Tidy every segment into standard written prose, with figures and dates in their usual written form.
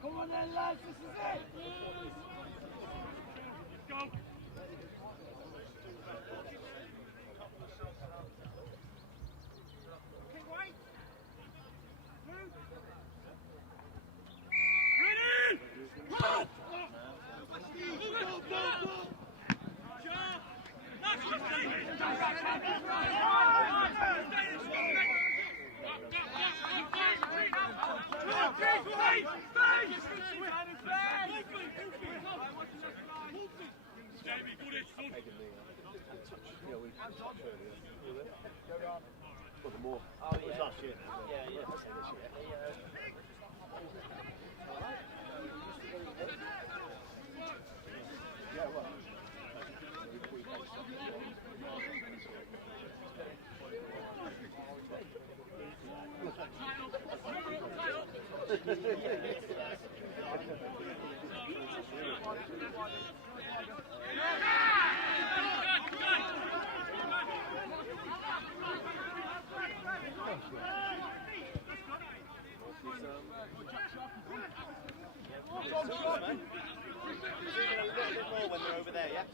Come on then, lads, this is it! Let's go! Okay, wait! Ready! Run! Go! More. Oh, yeah. Last year. Yeah. Yeah, well. When they're over there, yeah?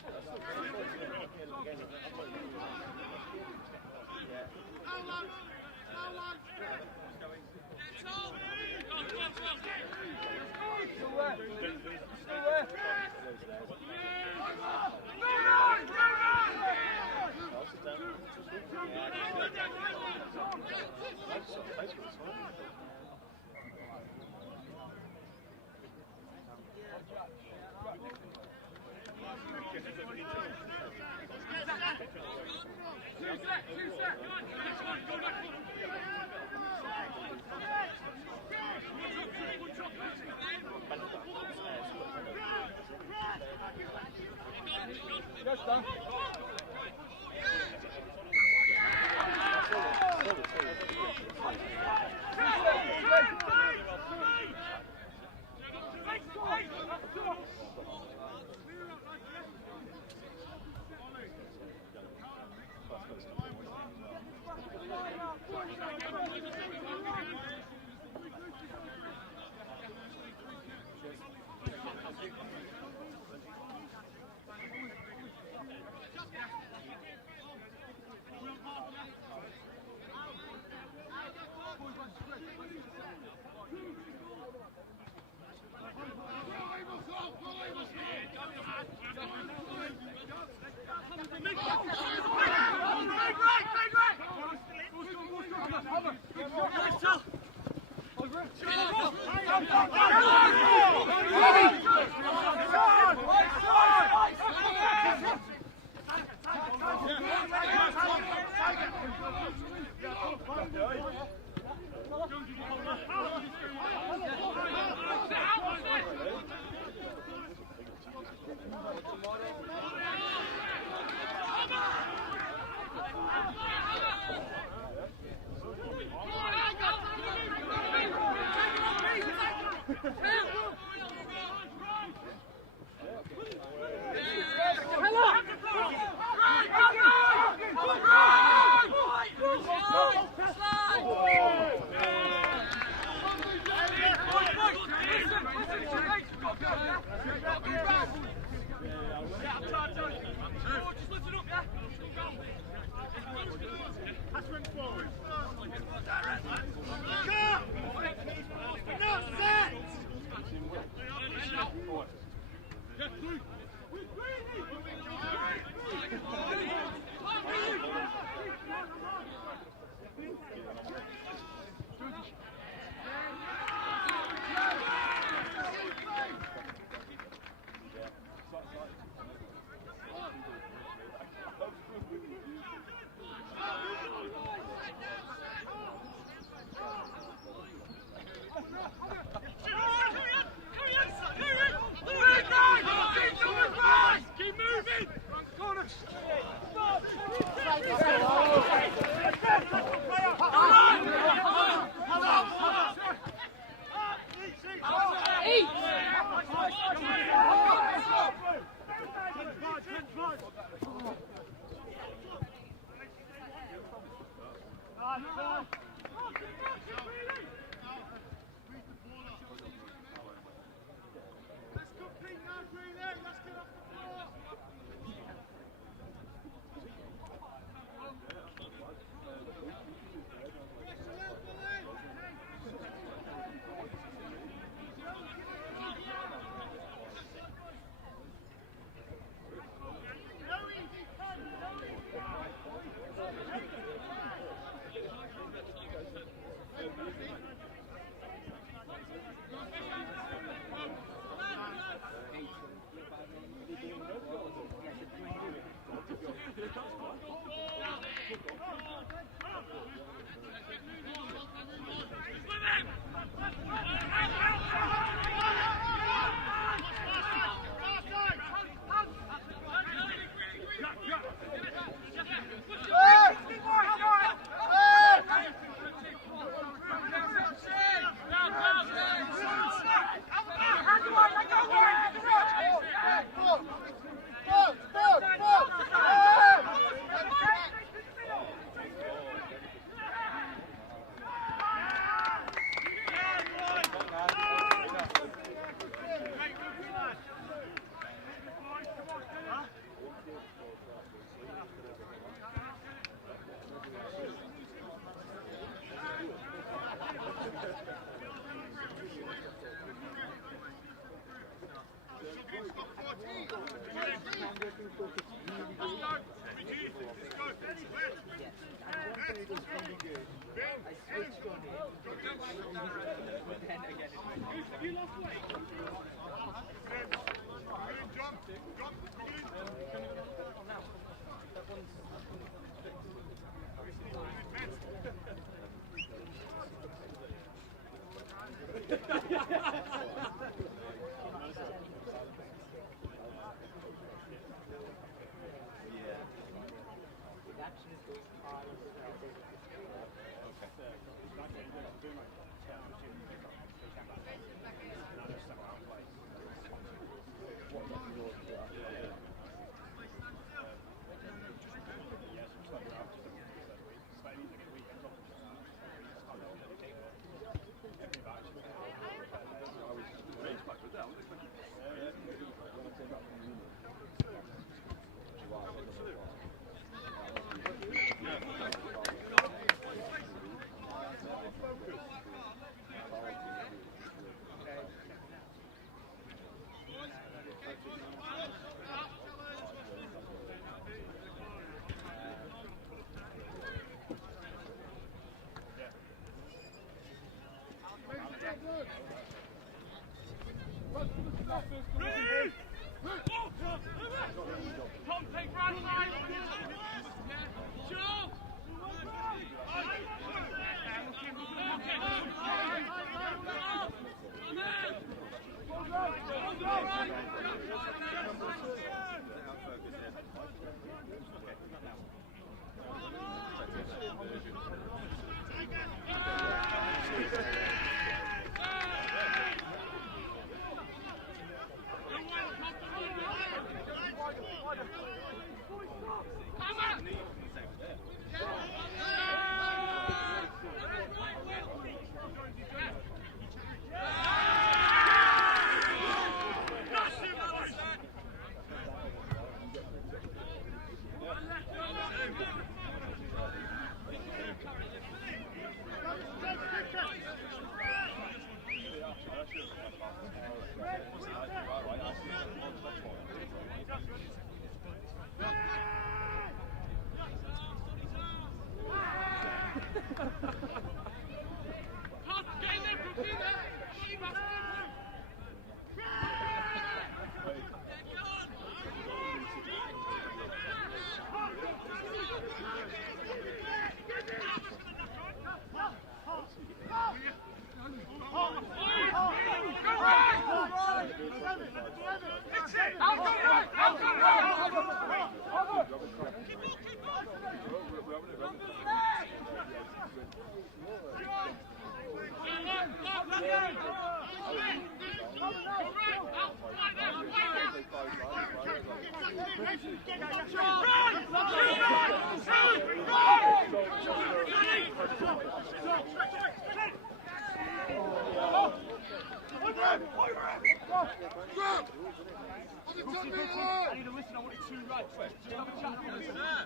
I need to listen, I want it to right. Just have a chat.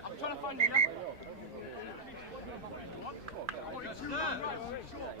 I'm trying to find you, yeah? I want it to right, sure.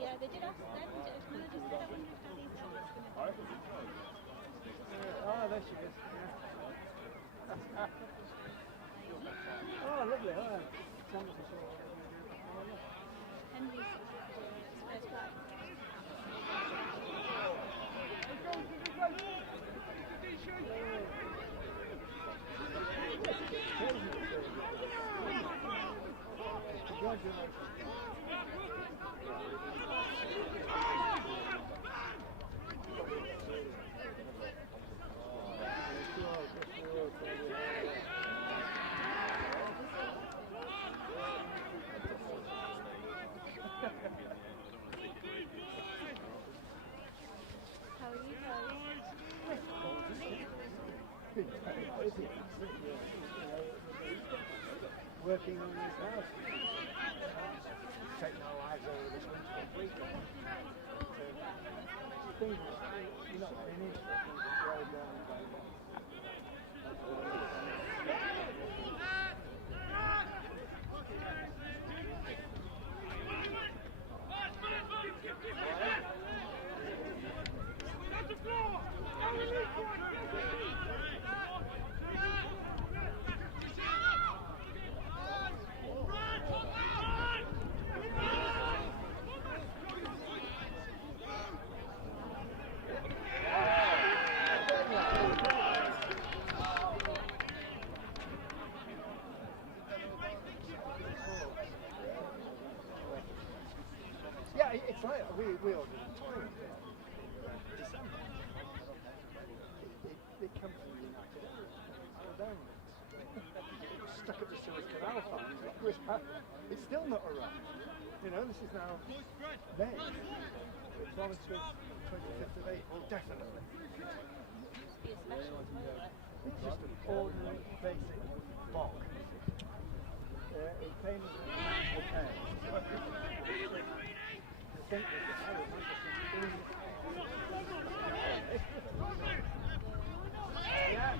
Yeah, they did ask them. Just said, I wonder if Danny's Oh, there she is. Oh, lovely. Oh, Henry's first back. How are you guys? Working on this house. Taking our lives over this weekend. Things you're not finished, it's well done. like we ordered a toilet in December. It comes from the United Arab Emirates. Stuck at the Suez Canal for it's still not arrived. You know, this is now May. It's promised to 25th of April, definitely. Be a special toilet. It's just an ordinary, basic bog. It came as a repair. I think yeah.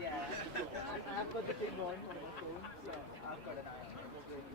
Yeah, I've got the thing on my phone, so I've got an eye on it.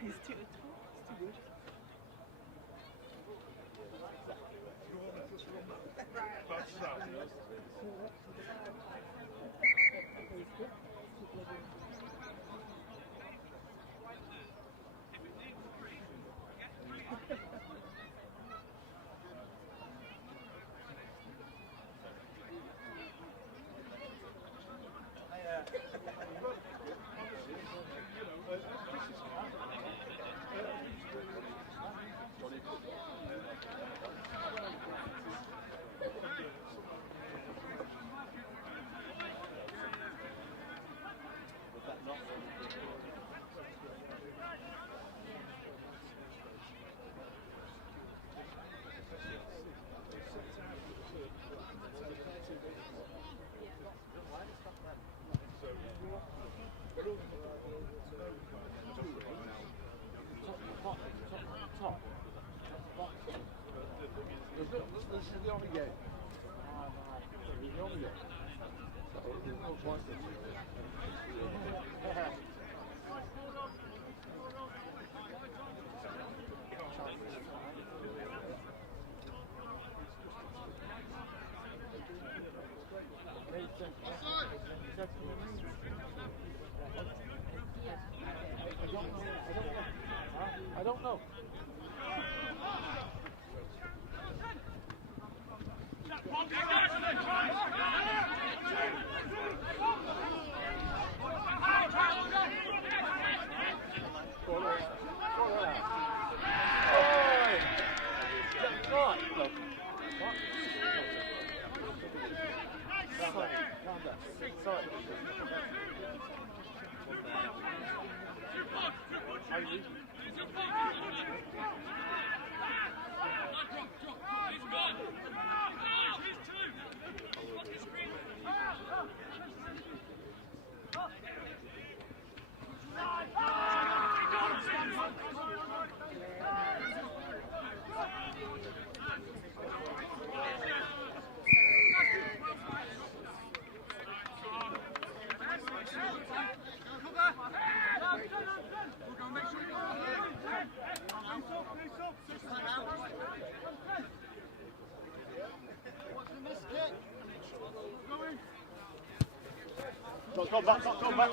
He's too tall. This is the only game. The only game. So there's no point in I don't know. Go back, go back.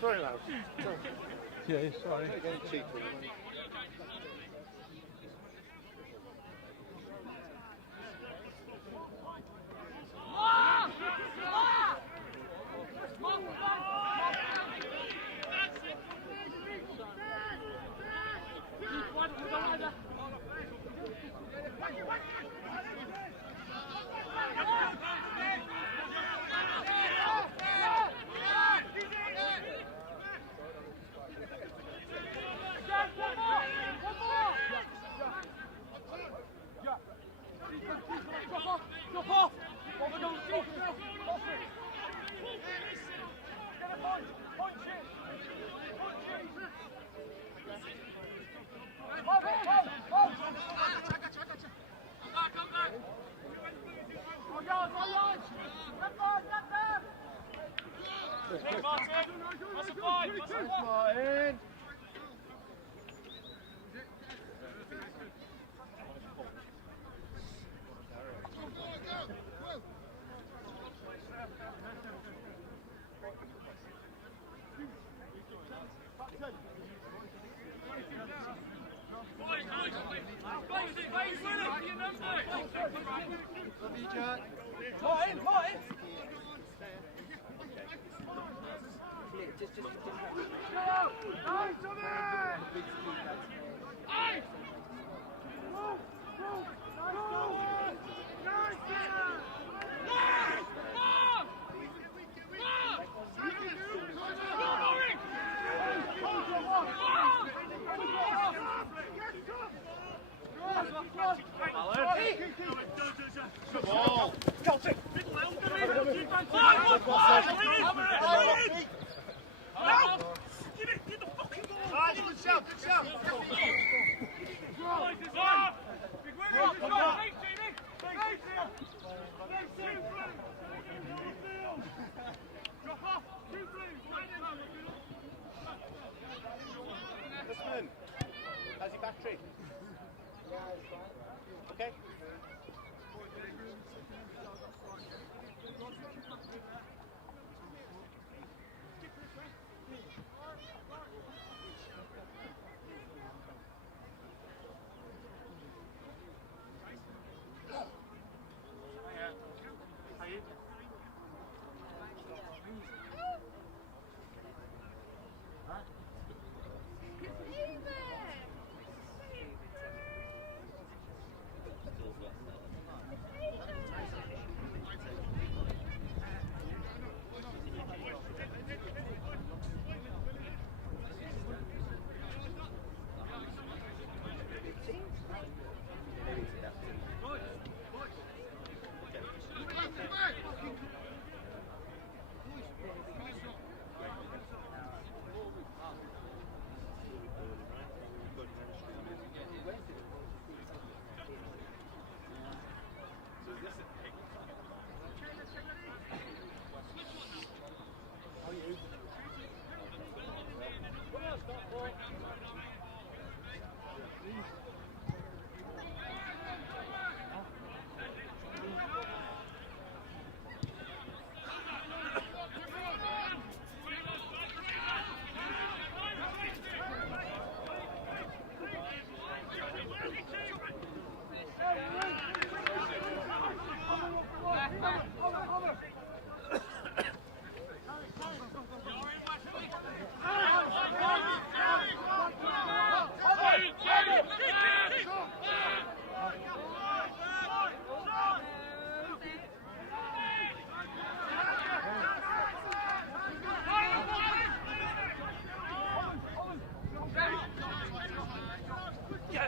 Sorry, lad. Yeah, sorry. Drop off! What we're going to do? Get a punch! Punch it! Punch it! Come back! Oh, yards! Get back! Hey, Martin! What's the fight? Martin! Martin! Listen, how's your battery? Okay.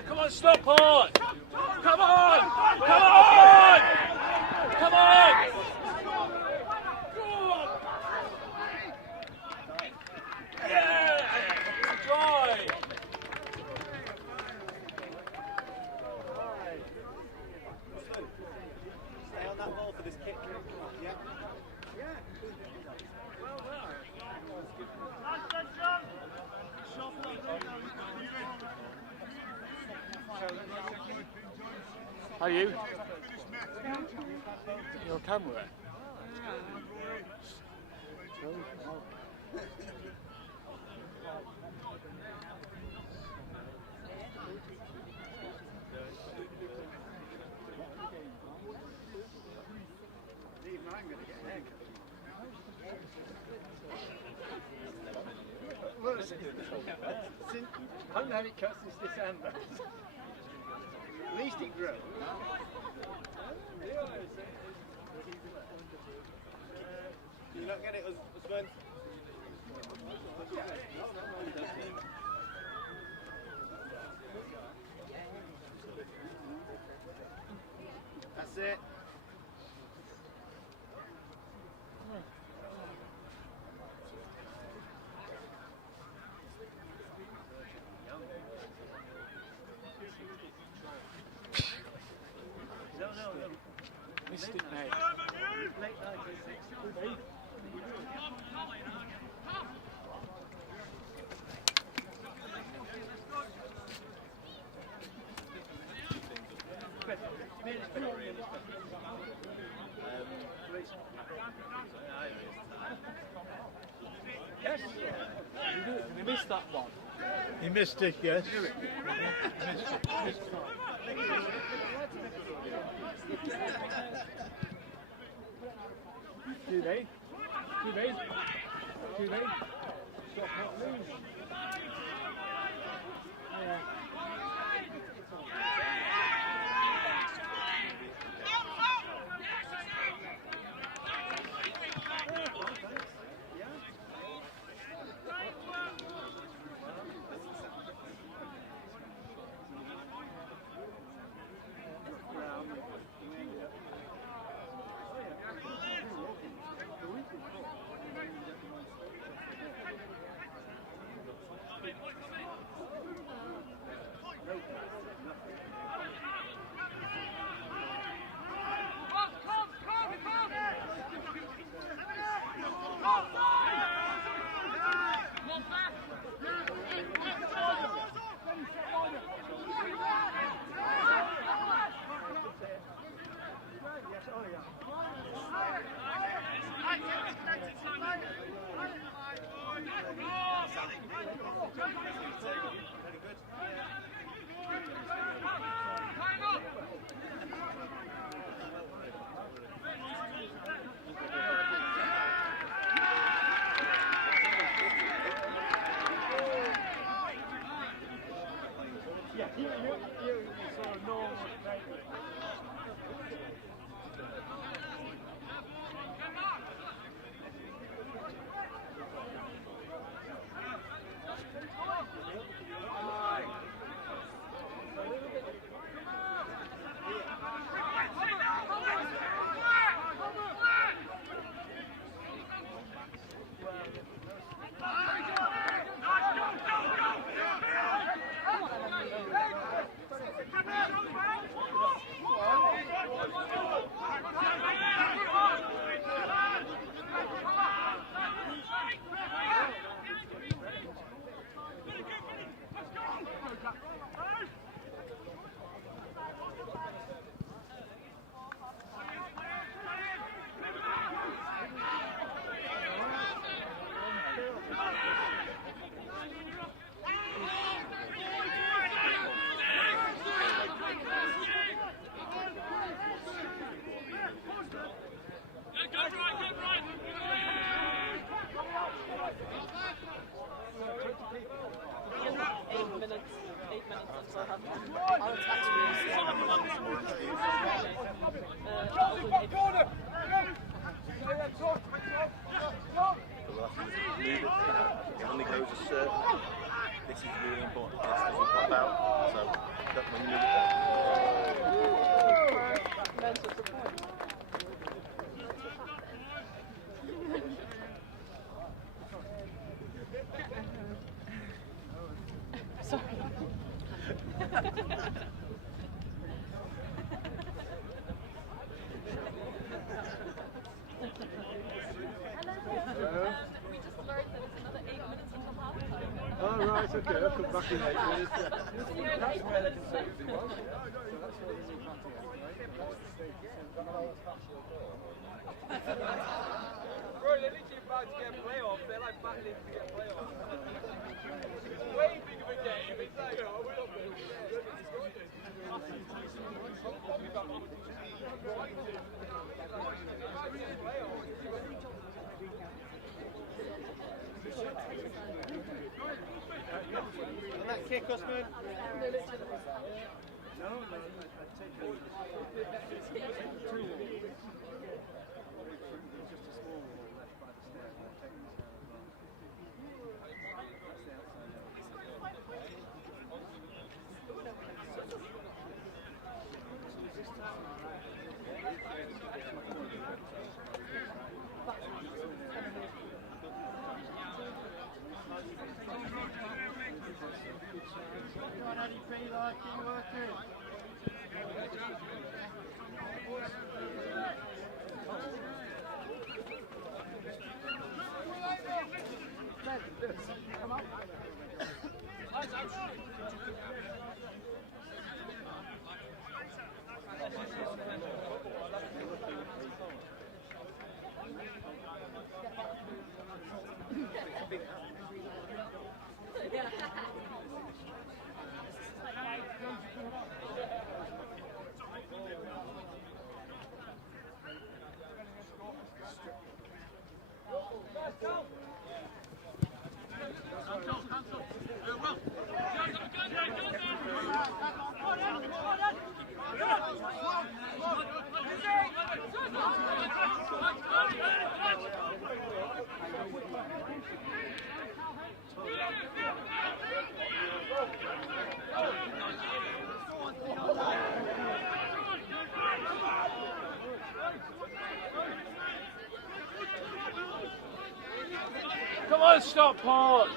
Come on, Stockport! Come on! Come on! Come on! Yeah! Try! Stay on that ball for this kick. Yeah. How are you? You're on camera? Even I'm going to get a haircut. Look, I've had it cut since December. At least it grew. Do you not get it, husband? That's it. Missed it, mate. Yes. He missed that one. He missed it, yes. Do they? Stockport lose. Yeah. It only goes a certain. This is really important. This doesn't pop out, so don't move Oh, right, okay, I'll come back in 8 minutes. That's where the conservative was. So that's where the new party Bro, they're literally about to get playoffs. They're like battling to get playoffs. It's way big of a game. It's like, oh, we're not playing. That kick, Usman. No, I'd take it. Two walls. Just a small wall left by the stairs. I'd take this out as well. That's the outside. How do you feel like you working? Come on, Stockport!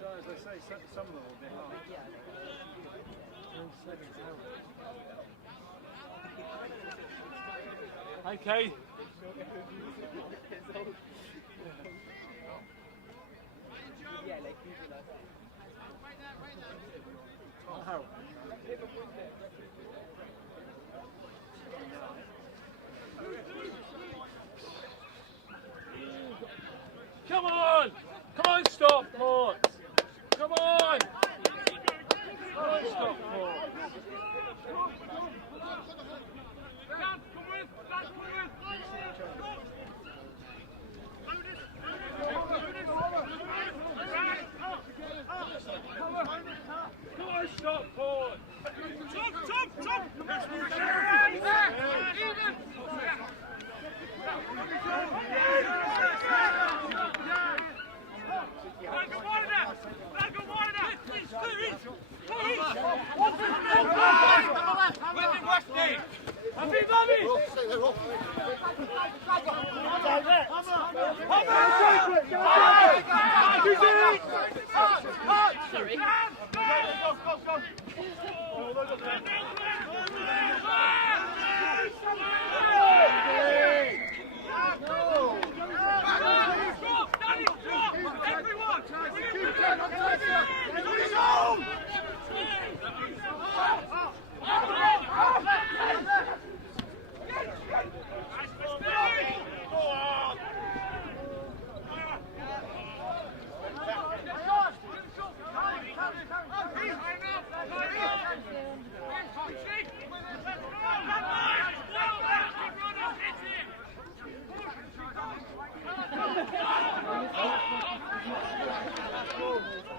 So as I say, some of them will be hard. Okay. Wow. Come on! Come on, Stockport! Come on! Come on, Stockport! Come on, Stockport! Sorry.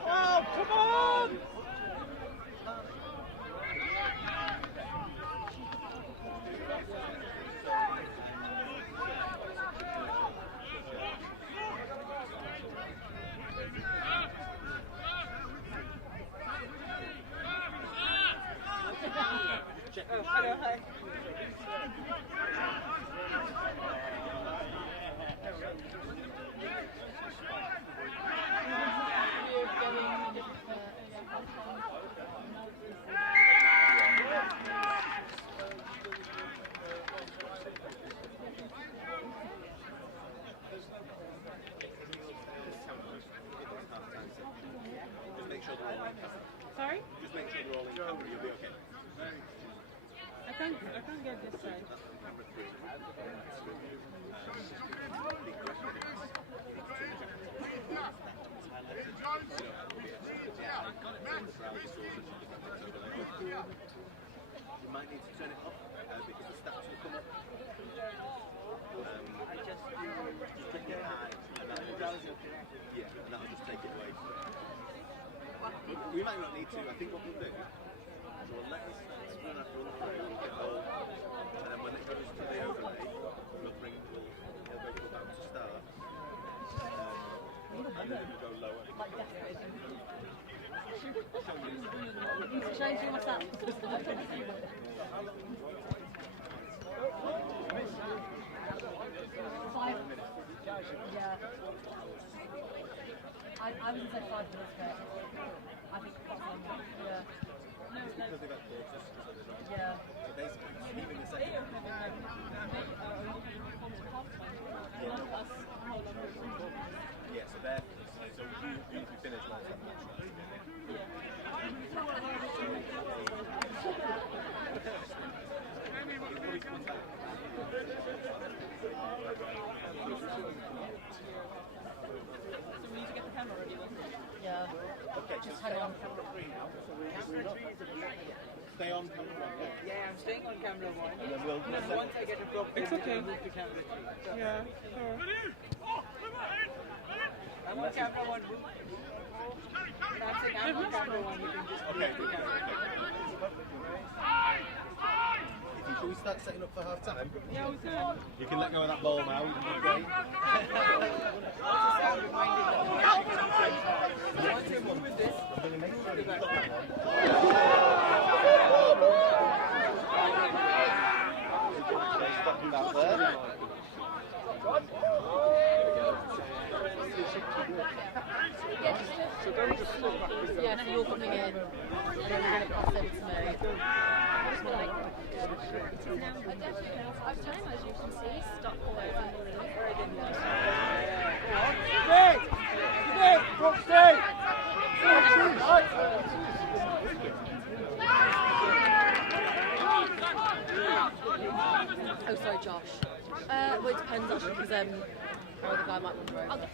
Oh, come on! Sorry? Just make sure they're all in camera, you'll be okay. I can't get this side. You might need to turn it off because the stats will come up. Just click it high and that'll just take it away. But we might not need to. I think what we'll do is we'll let this run through and get all, and then when it goes to the overlay, it'll go back to start. And then it'll go lower. Should I do myself? I was inside 5 minutes ago. I think that's on. Yeah. Because they've had quarters, so they're not. Yeah. So basically, even the second. Yeah, so they're. So you finish once that match. So we need to get the camera ready then? Yeah. Okay, Just hang on. Stay on camera 1. Yeah, I'm staying on camera 1. And then we'll Once I get a proper It's okay. move to camera 3. Yeah. I'm on camera 1. When I'm saying I'm on camera 1, you can just move to camera 3. Shall we start setting up for half time? Yeah, we can. You can let go of that ball now. It'd be great. I'm reminded that once you move with this, move to that. Stop that there. Yeah, so you're coming in, and then we're going to pass over to me. It is now half time, as you can see. Stockport in the lead. Oh, sorry, Josh. Well, it depends actually, because our other guy might come through. Okay.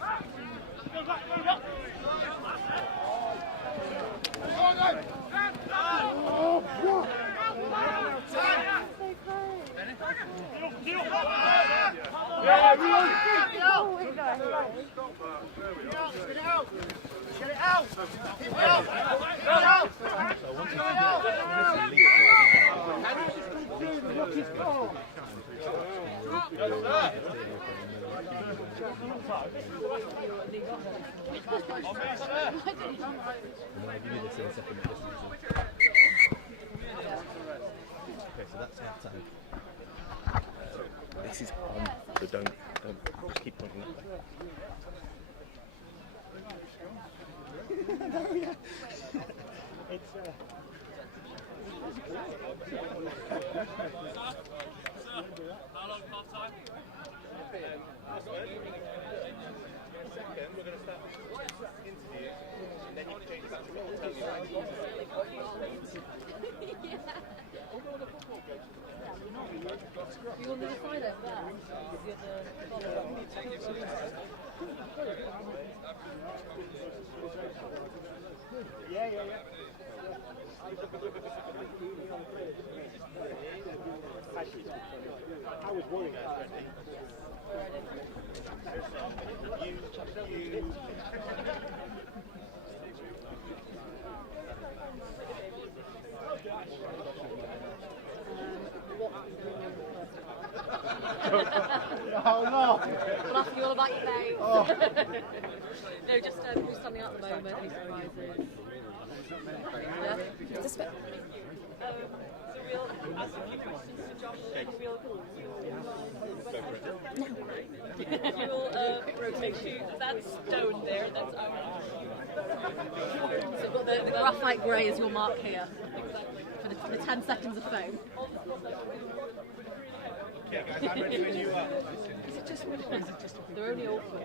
Okay, so that's half time. This is on, so don't just keep pointing that way. How long half time? Second, we're going to start with interviews, and then you can change back to what we'll tell you. You want to decide over there? I was worried. Oh no! We'll ask you all about your face. Oh. No, just who's standing out at the moment, any surprises? Yeah. Just So we'll ask a few questions to Josh and we'll rotate you. That stone there, that's our So we've got the graphite grey as your mark here for the 10 seconds of fame. Yeah, guys, I'm ready when you are. They're only awful.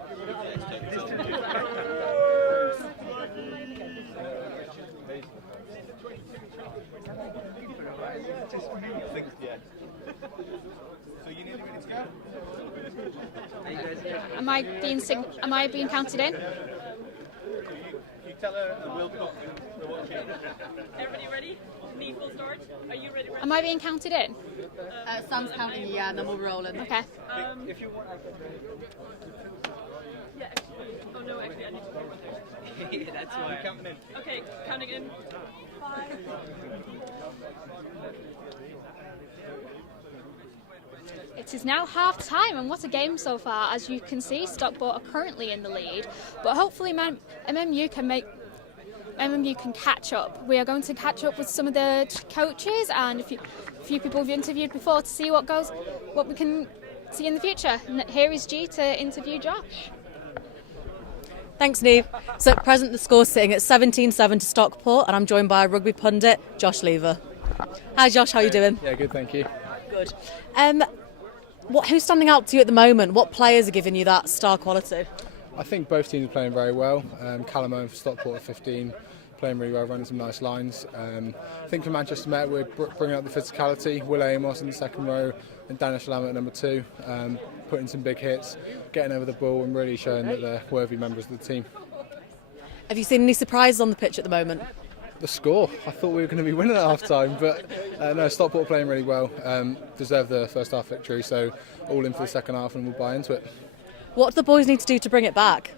Yeah. So you nearly ready to go? Am I being counted in? You tell her and we'll put the watch in. Everybody ready? Me full start. Are you ready? Am I being counted in? Sam's counting you, yeah, and then we'll roll in. Okay. If you want, I can. Yeah, actually. Oh no, actually, I need to go there. Yeah, that's why. I'm counting in. Okay, counting in. 5. It is now half time, and what a game so far. As you can see, Stockport are currently in the lead, but hopefully MMU can catch up. We are going to catch up with some of the coaches and a few people we've interviewed before to see what we can see in the future. And here is G to interview Josh. Thanks, Neve. So at present the score's sitting at 17-7 to Stockport, and I'm joined by rugby pundit Josh Lever. Hi Josh, how are you doing? Yeah, good, thank you. Good. Who's standing out to you at the moment? What players are giving you that star quality? I think both teams are playing very well. Callum Owen for Stockport at 15, playing really well, running some nice lines. I think for Manchester Met, we're bringing up the physicality. Will Amos in the second row and Danish Lam at number 2, putting some big hits, getting over the ball and really showing that they're worthy members of the team. Have you seen any surprises on the pitch at the moment? The score. I thought we were going to be winning at half time, but no, Stockport playing really well. Deserved the first half victory, so all in for the second half and we'll buy into it. What do the boys need to do to bring it back?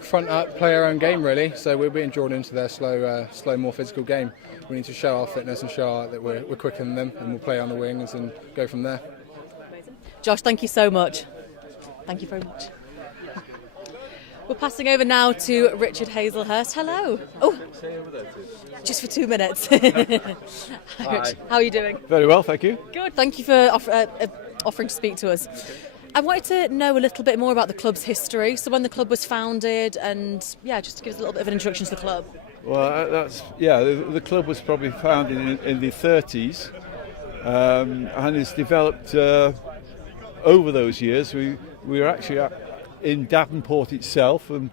Front up, play our own game really, so we're being drawn into their slow, more physical game. We need to show our fitness and show that we're quicker than them, and we'll play on the wings and go from there. Josh, thank you so much. Thank you very much. We're passing over now to Richard Hazelhurst. Hello. Oh, just for 2 minutes. Hi, Rich. How are you doing? Very well, thank you. Good. Thank you for offering to speak to us. I wanted to know a little bit more about the club's history. So when the club was founded, and just to give us a little bit of an introduction to the club. Well, the club was probably founded in the 30s, and it's developed over those years. We were actually in Davenport itself, and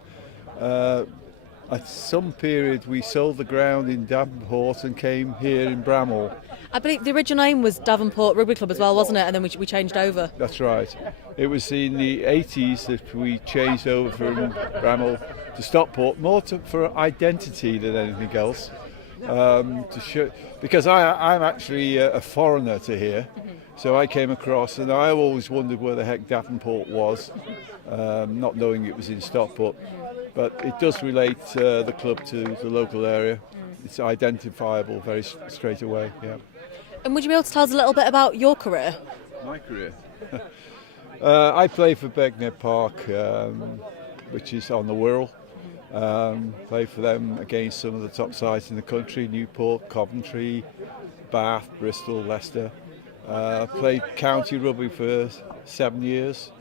at some period we sold the ground in Davenport and came here in Bramhall. I believe the original name was Davenport Rugby Club as well, wasn't it? And then we changed over. That's right. It was in the 80s that we changed over from Bramhall to Stockport, more for identity than anything else. To show, because I'm actually a foreigner to here, so I came across and I always wondered where the heck Davenport was, not knowing it was in Stockport. But it does relate the club to the local area. It's identifiable very straight away. Yeah. And would you be able to tell us a little bit about your career? My career? I play for Begnett Park, which is on the Wirral. Play for them against some of the top sides in the country: Newport, Coventry, Bath, Bristol, Leicester. Played county rugby for 7 years.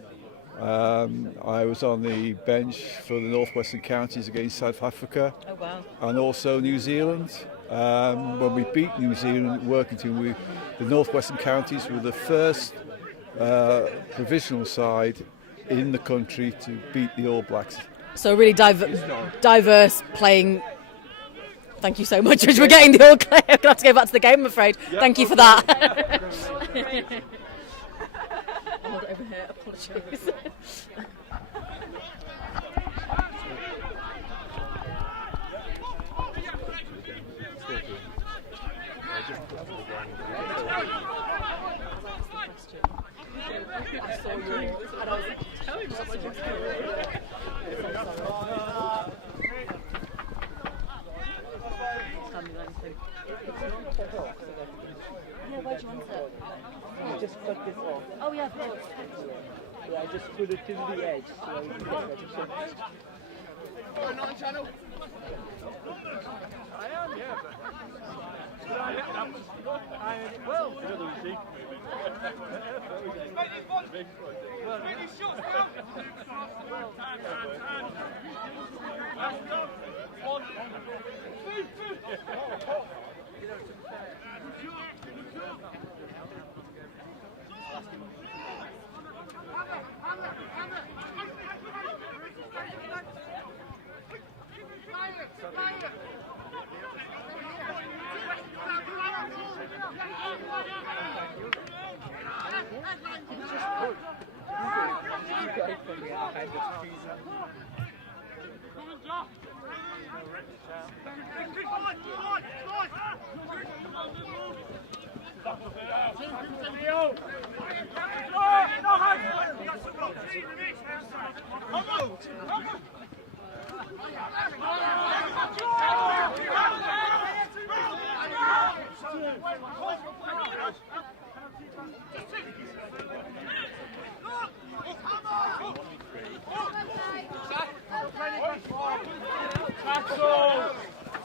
I was on the bench for the Northwestern Counties against South Africa. Oh, wow. And also New Zealand. When we beat New Zealand, working team, the Northwestern Counties were the first provisional side in the country to beat the All Blacks. So really diverse playing. Thank you so much, Rich. We're getting the all clear. I'm going to have to go back to the game, I'm afraid. Yep. Thank you for that. Hold it over here. Apologise. Just cut this off. Oh yeah, of course. Yeah, just put it to the edge so you can get better shots. Oh, not on channel? I am, yeah. Well,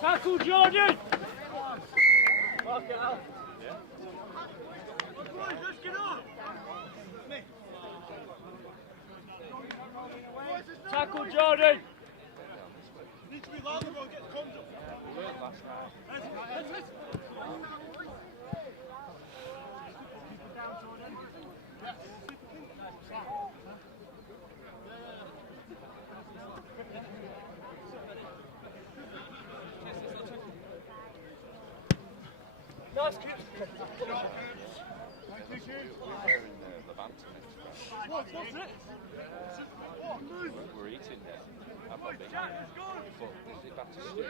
Tackle, Jordan! Tackle, Jordan! Nice kick. What's it? We're eating there. I've not been. But is it back to stew?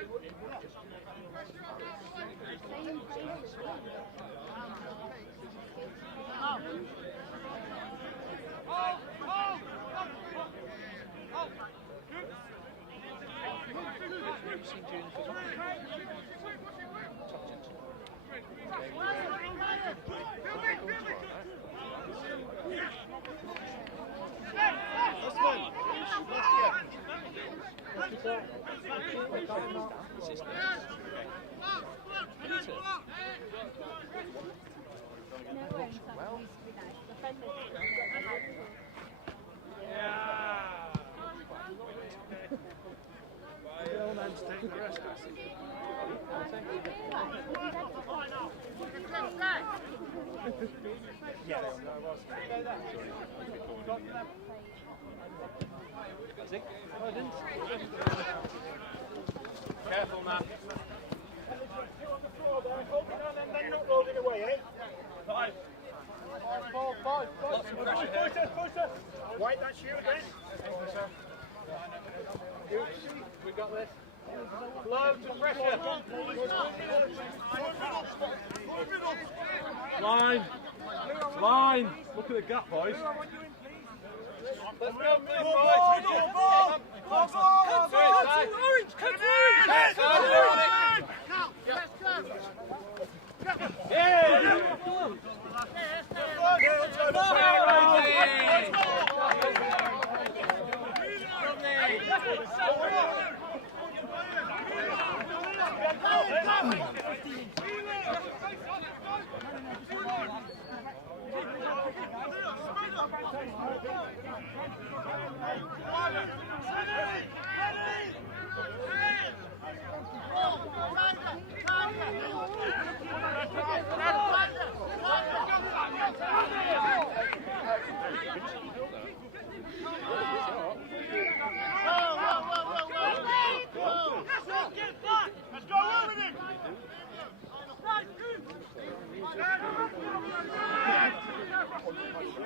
Careful, man. Then not roll it away, eh? Five. Lots of pressure here. White, that's you again. We got this. Loads of pressure. Line. Line. Look at the gap, boys. Let's go, boys. Come through, Orange, come through. Let's go. Yeah.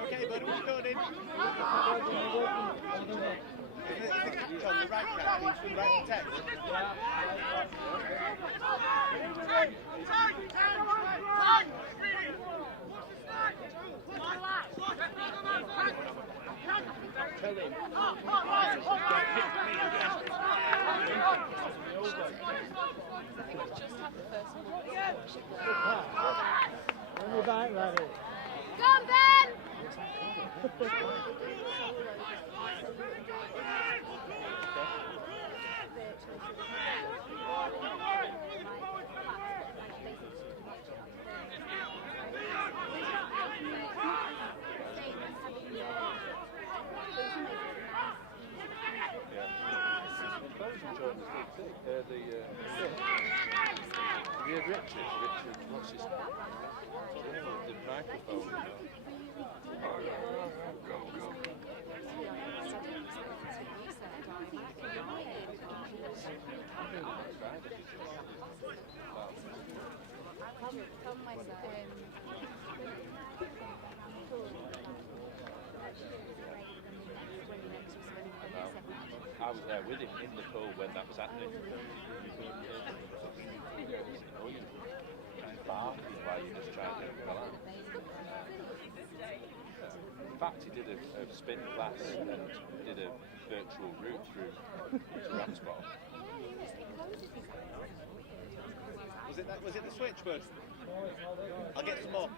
Okay, bud, what's going in? Is the catch on the right cap means from right to text? Tell him. On your back, laddie. Come, Ben! We had Richard, what's his name? The microphone. I was there with him in the pool when that was happening. Barking while you just trying to get out. In fact, he did a spin class and did a virtual route through Stockport. Was it the switchboard? I'll get some more.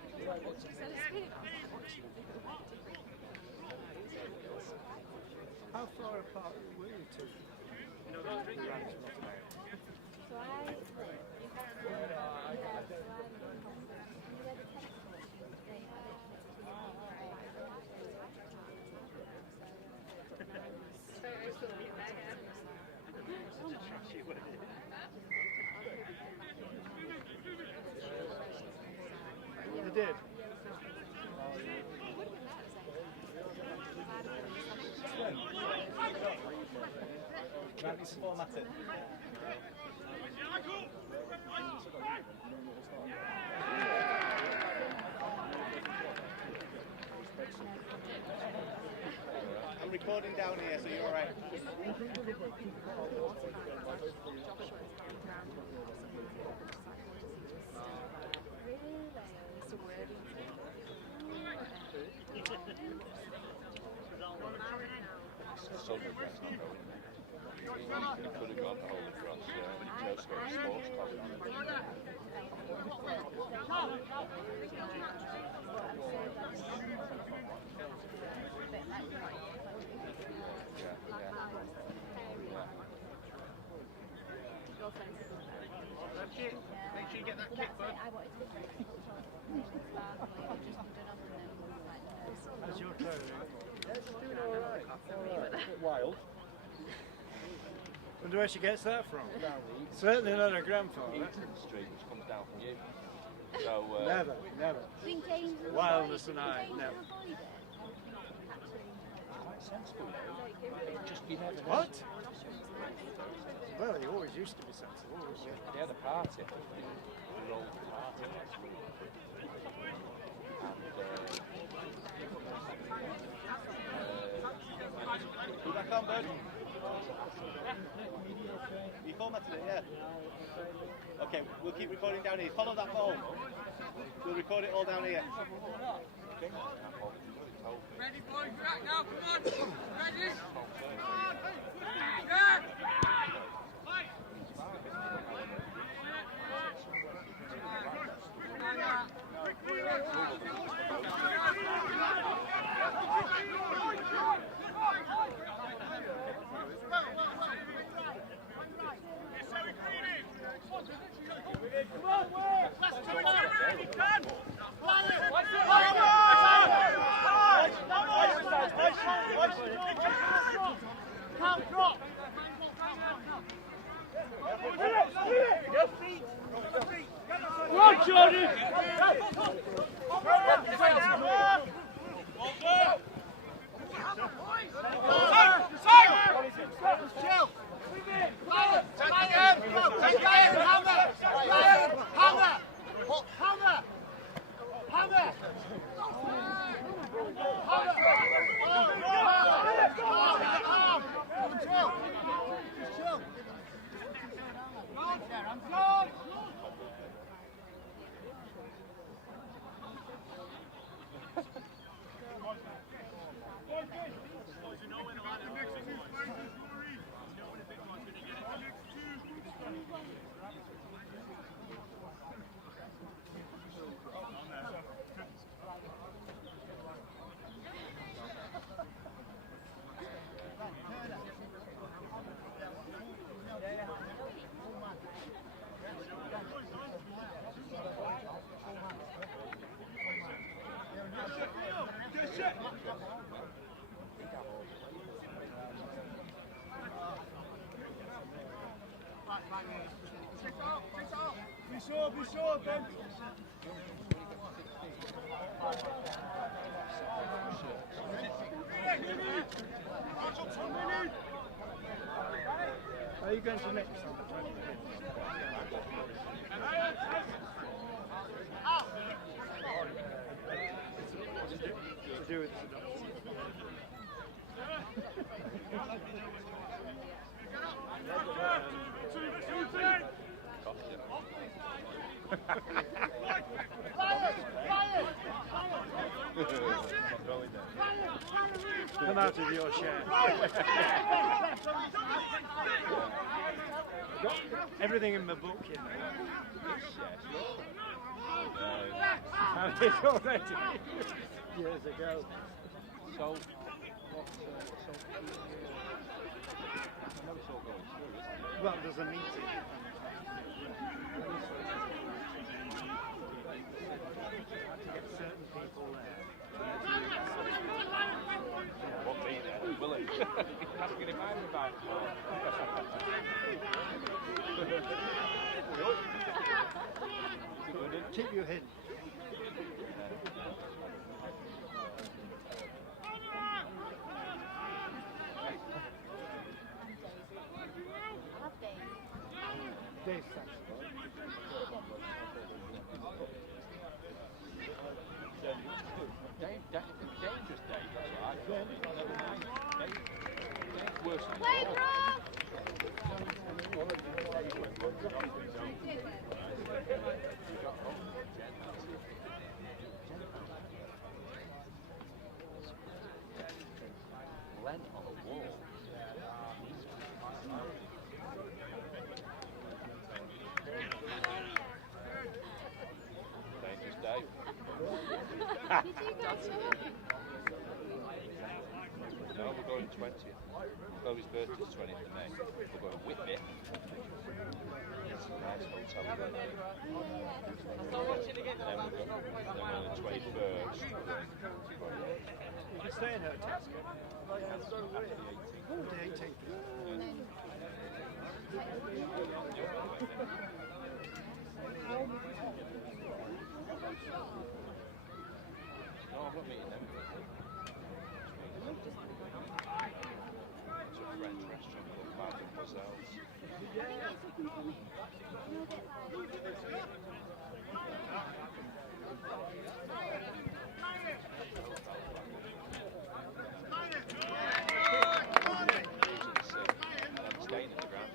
How far apart were you two? She would have I'm recording down here, so you're alright. He could have gone all across Tesco Sports Complex. Make sure you get that kick, bud. How's your toe? It's doing alright. A bit wild. Wonder where she gets that from. Certainly not her grandfather. Street, which comes down from you. So, Never. Wildness and I, never. Quite sensible. Just you never know. What? Well, he always used to be sensible. They had a party. They rolled a party last week. Put back on, bud. You formatted it, yeah? Okay, we'll keep recording down here. Follow that ball. We'll record it all down here. Ready, boys, back now, come on! Ready? Yeah! Run, Jordan! Be sure, Ben. Are you going to next? To do with Come out of your chair. Got everything in my book, you know. I did already years ago. So, what's I know it's all going through, isn't it? Well, there's a meeting. To get certain people there. Won't be there, will it? That's going to find me back. Keep your head. is sensible. Dangerous Dave, that's what I call it. Dave's worse than Len on a wall. Dangerous Dave. No, we're going 20th. Chloe's birthday's 20th of May. We're going to Whitby. It's a nice hotel. And then we're going on the 21st. You can stay in her task. Oh, the 18th. No, I'm not meeting them. It's a French restaurant called Mademoiselle's. I'm staying in the ground.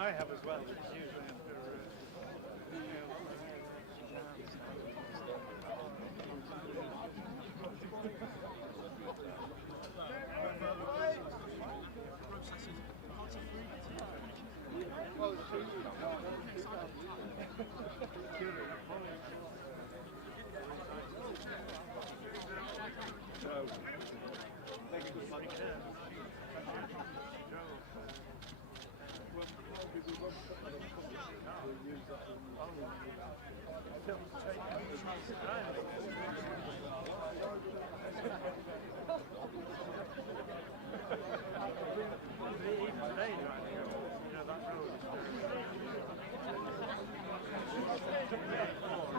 I have as well. It's usually after.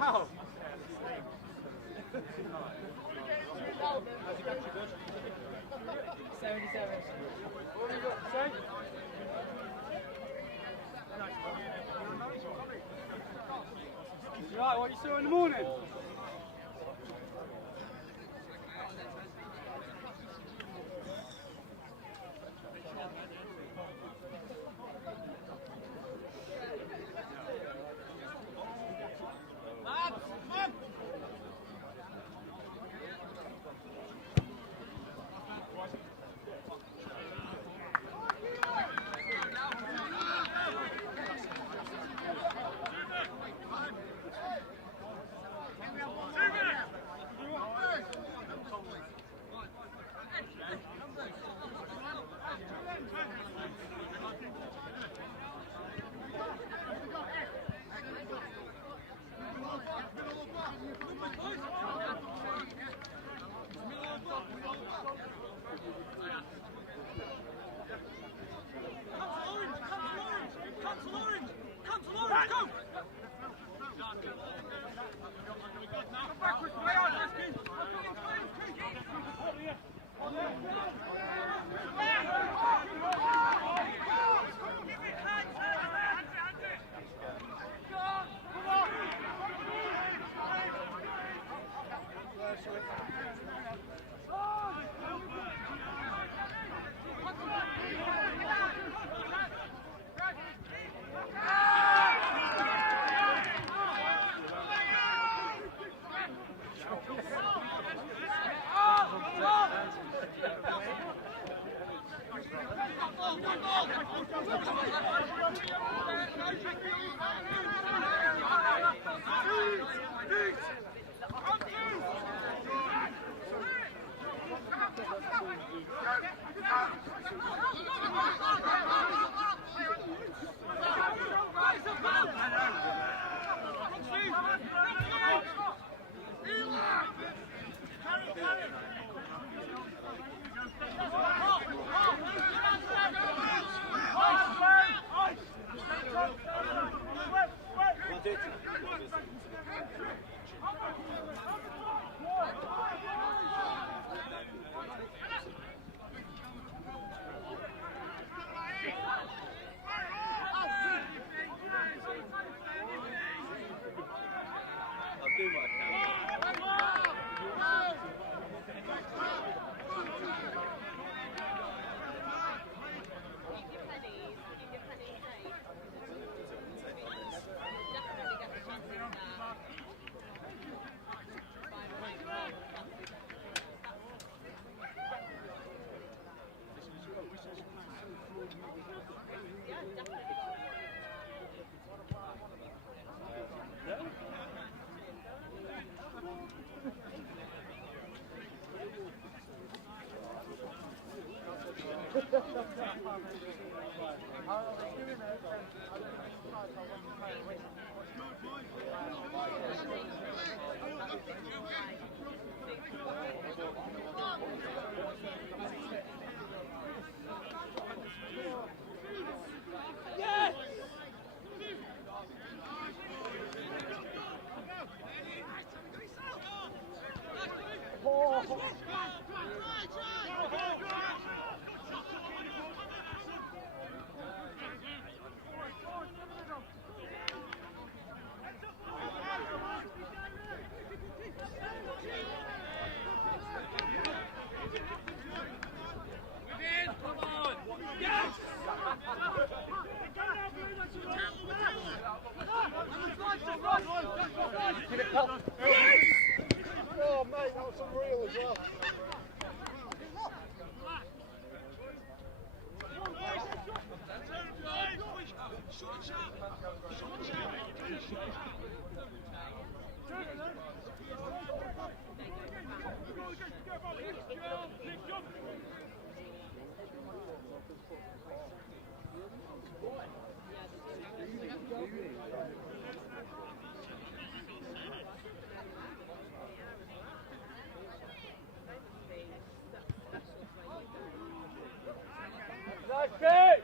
Ow! 77. What have you got to say? Right, what you saw in the morning? Oh, mate, that was unreal as well. Nice pitch!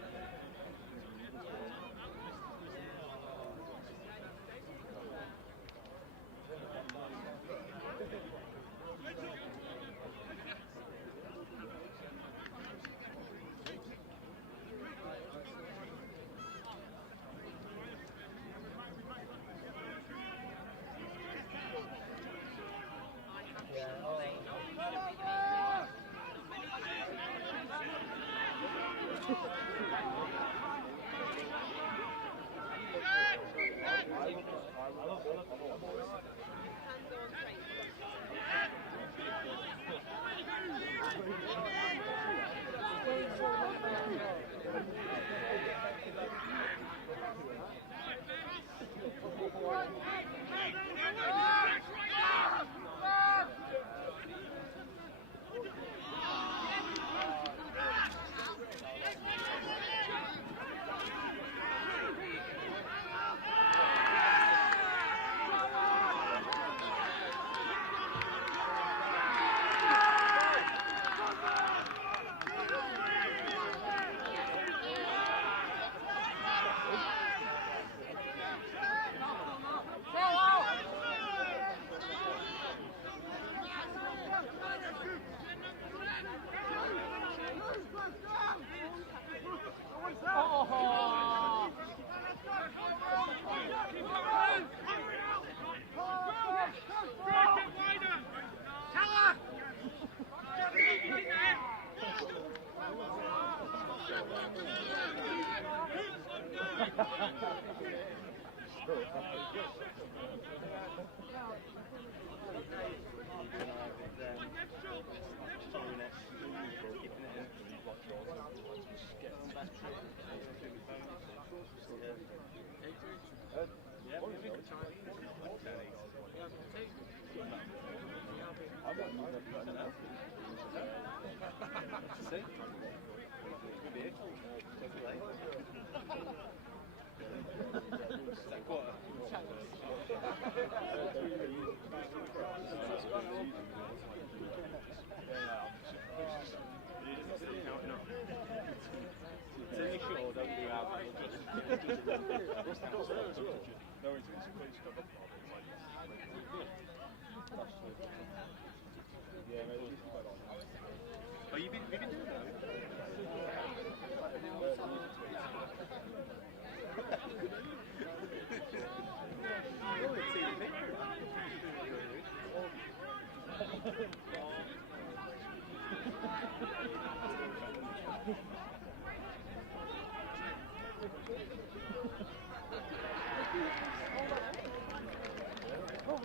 Oh, you've been doing that?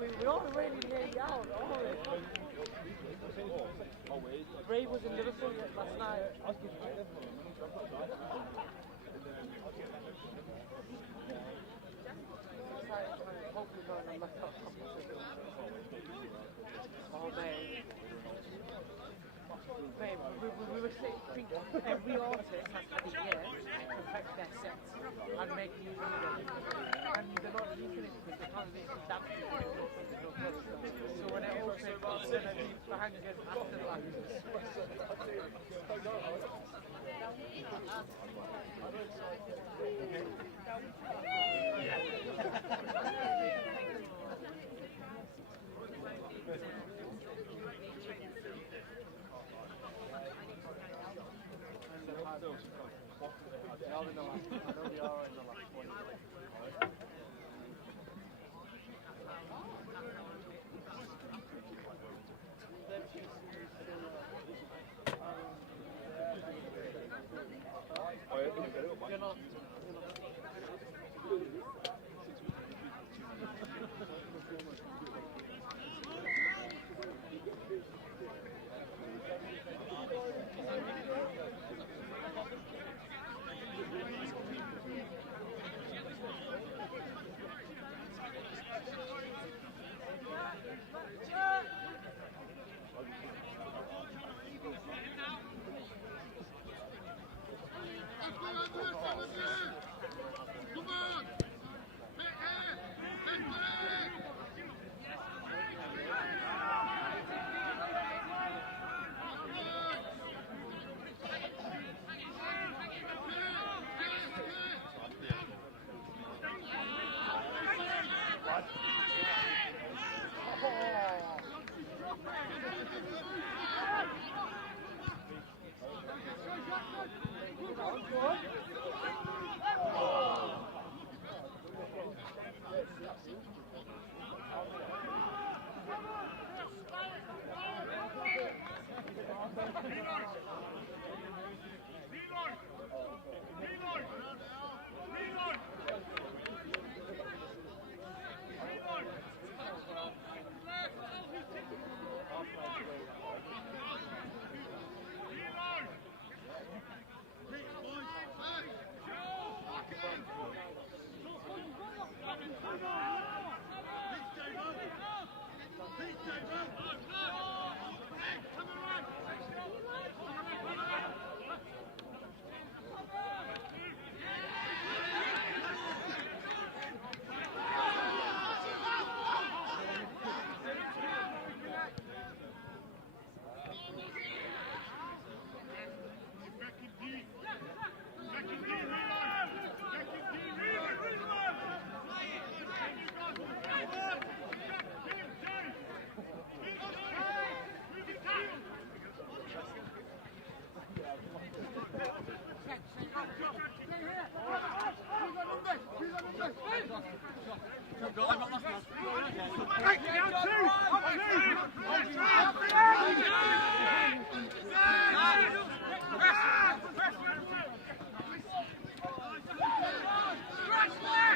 We all really nearly out, Ray was in Liverpool last night. Hopefully going on left up competition. Oh, mate. Mate, we were saying every artist has had a year to perfect their sets and make new videos. And they're not using it because they can't make them dance. So when it opens, it's going to be bangers after that. Press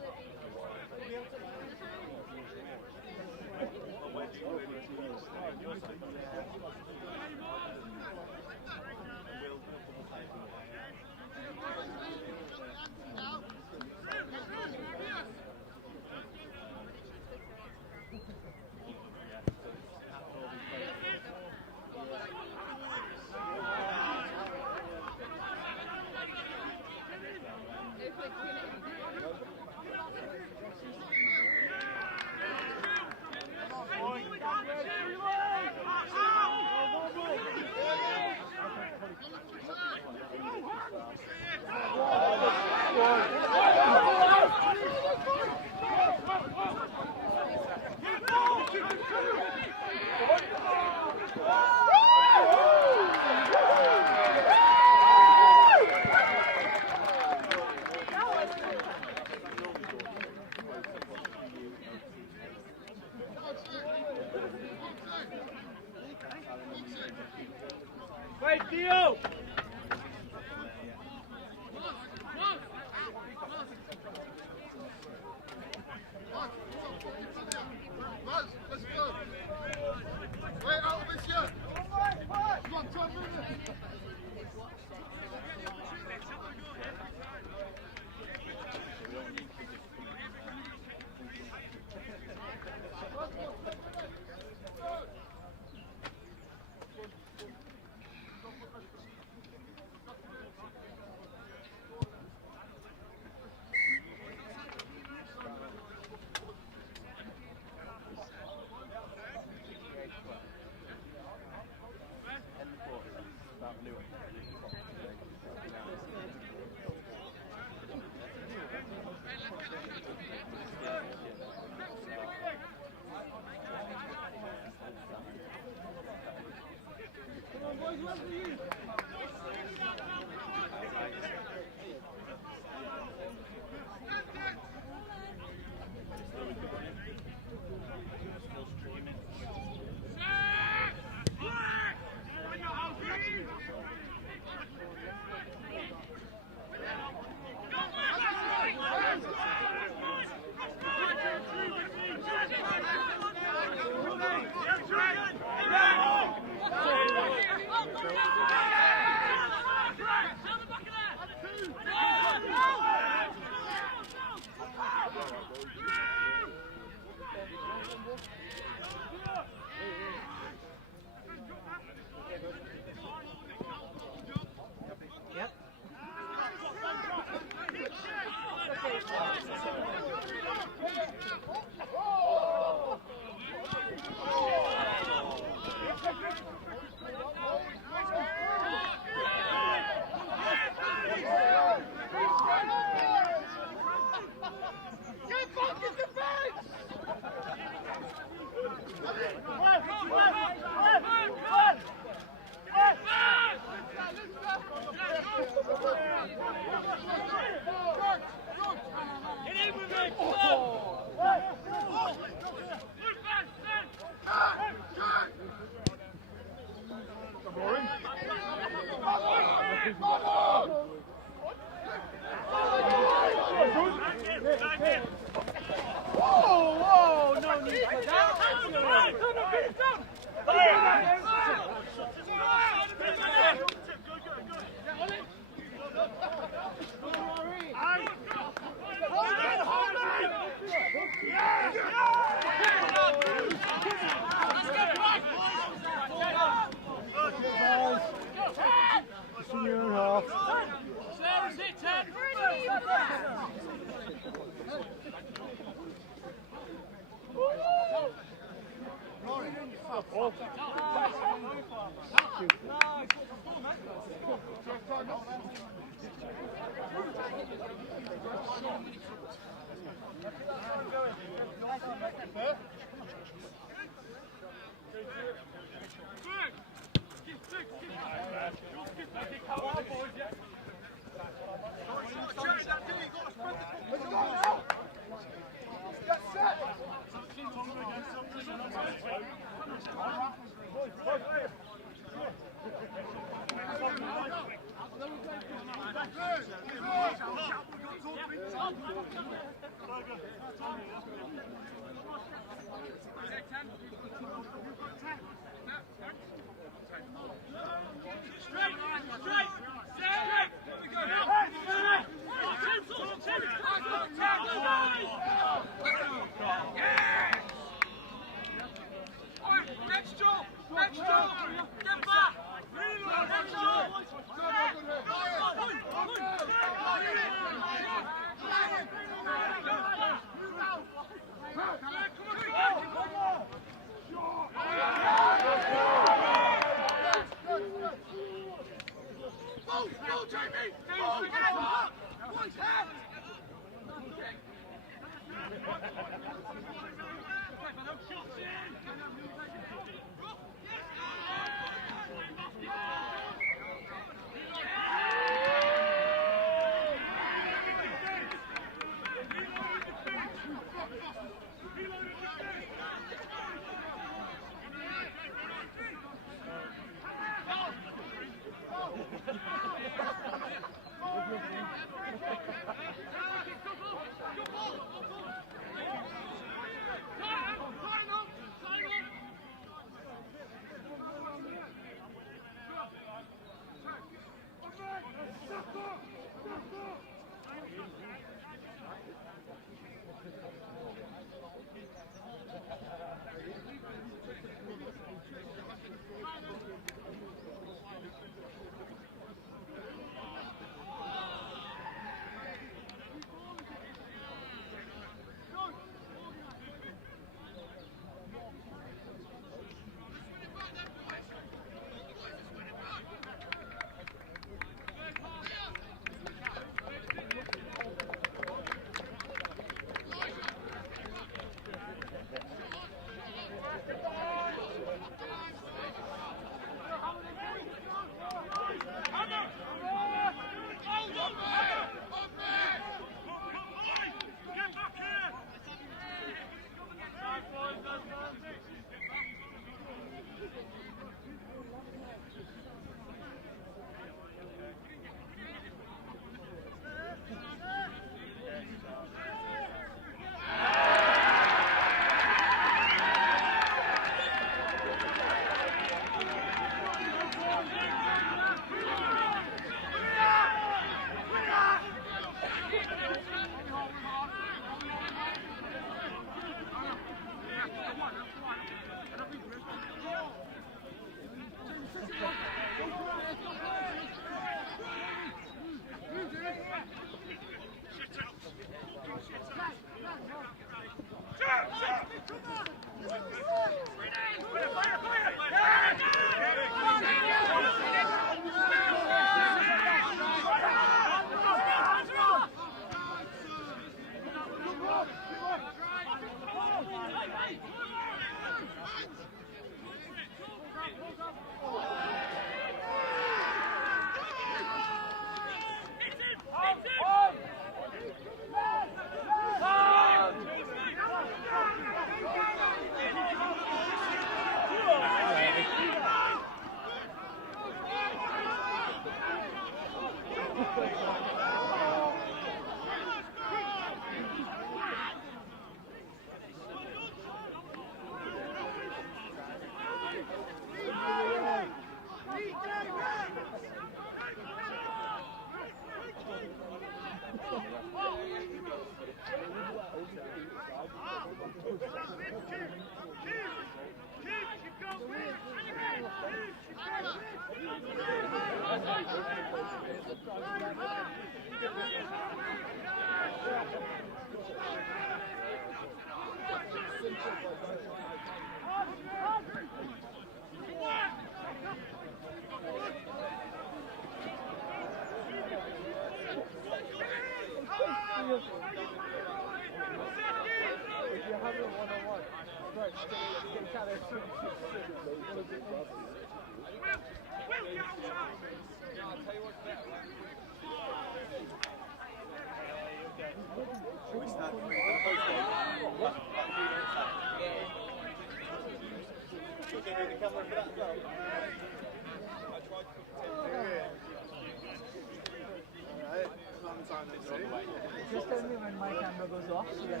Just tell me when my camera goes off. So then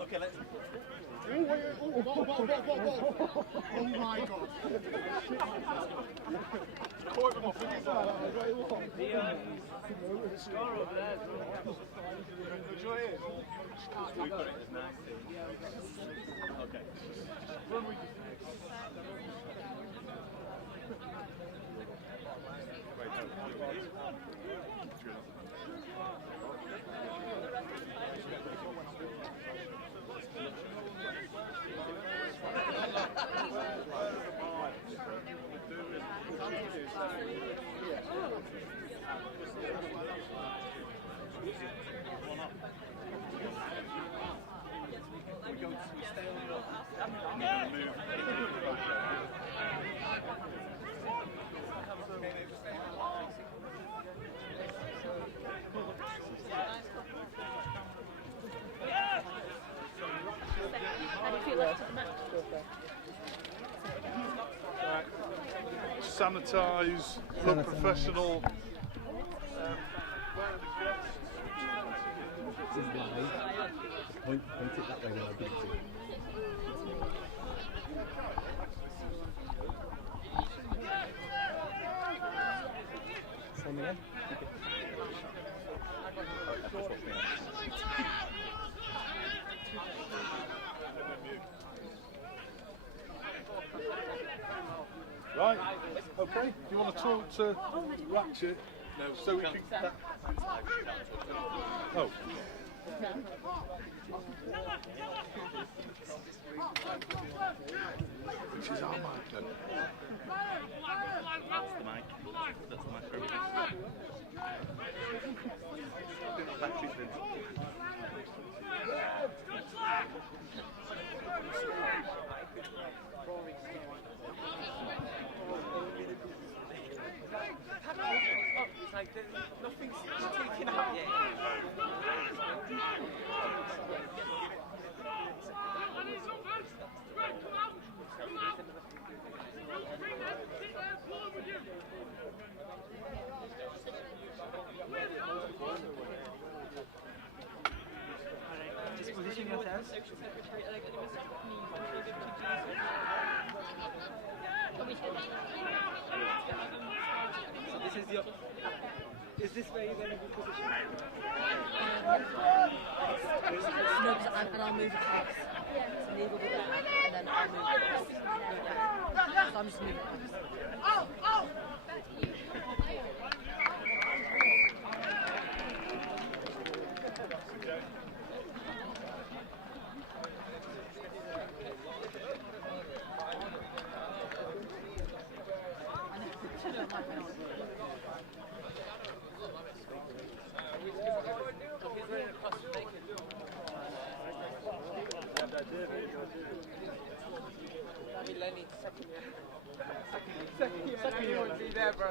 Okay, let's. Oh my god. the score over there as well. We've got it as nice. Okay. Sanitise, look professional. Point it that way when I beat you. Same again? Right, okay. Do you want to talk to Ratchet? No, so we can. Oh. Which is our mic then? That's the mic. That's the microphone. Batteries in. It's like nothing's taken out yet. Just position yourselves. So this is your. Is this where you're going to be positioned? No, and I'll move across. So Neve will be there, and then I'll move across. So I'm just moving across. Second year won't be there, bro.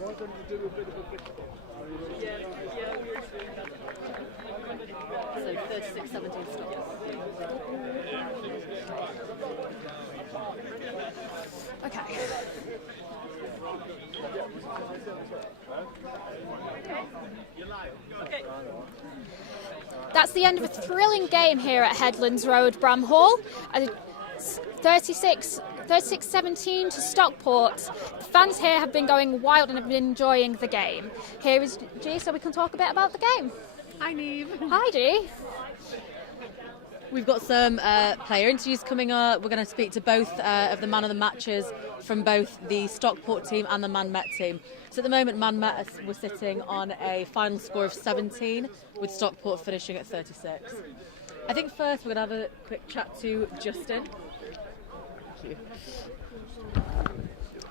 Why don't you do a bit of a bit? Yeah, we were doing that. So 36-17 Stockport. Okay. That's the end of a thrilling game here at Headlands Road, Bramhall. 36 36-17 to Stockport. The fans here have been going wild and have been enjoying the game. Here is G, so we can talk a bit about the game. Hi, Neve. Hi, G. We've got some player interviews coming up. We're going to speak to both of the man of the matches from both the Stockport team and the Man Met team. So at the moment, Man Met was sitting on a final score of 17, with Stockport finishing at 36. I think first we're going to have a quick chat to Justin. Thank you.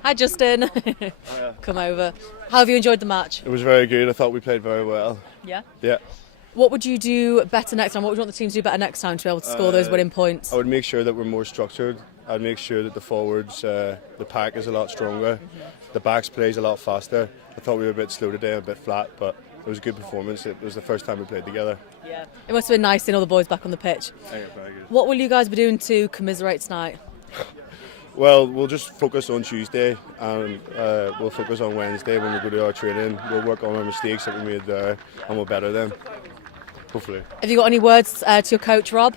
Hi, Justin. Come over. How have you enjoyed the match? It was very good. I thought we played very well. Yeah? Yeah. What would you do better next time? What would you want the team to do better next time to be able to score those winning points? I would make sure that we're more structured. I'd make sure that the forwards, the pack is a lot stronger. The backs plays a lot faster. I thought we were a bit slow today, a bit flat, but it was a good performance. It was the first time we played together. Yeah. It must have been nice seeing all the boys back on the pitch. Yeah, very good. What will you guys be doing to commiserate tonight? Well, we'll just focus on Tuesday and we'll focus on Wednesday when we go to our training. We'll work on our mistakes that we made there and we'll better them. Hopefully. Have you got any words to your coach, Rob?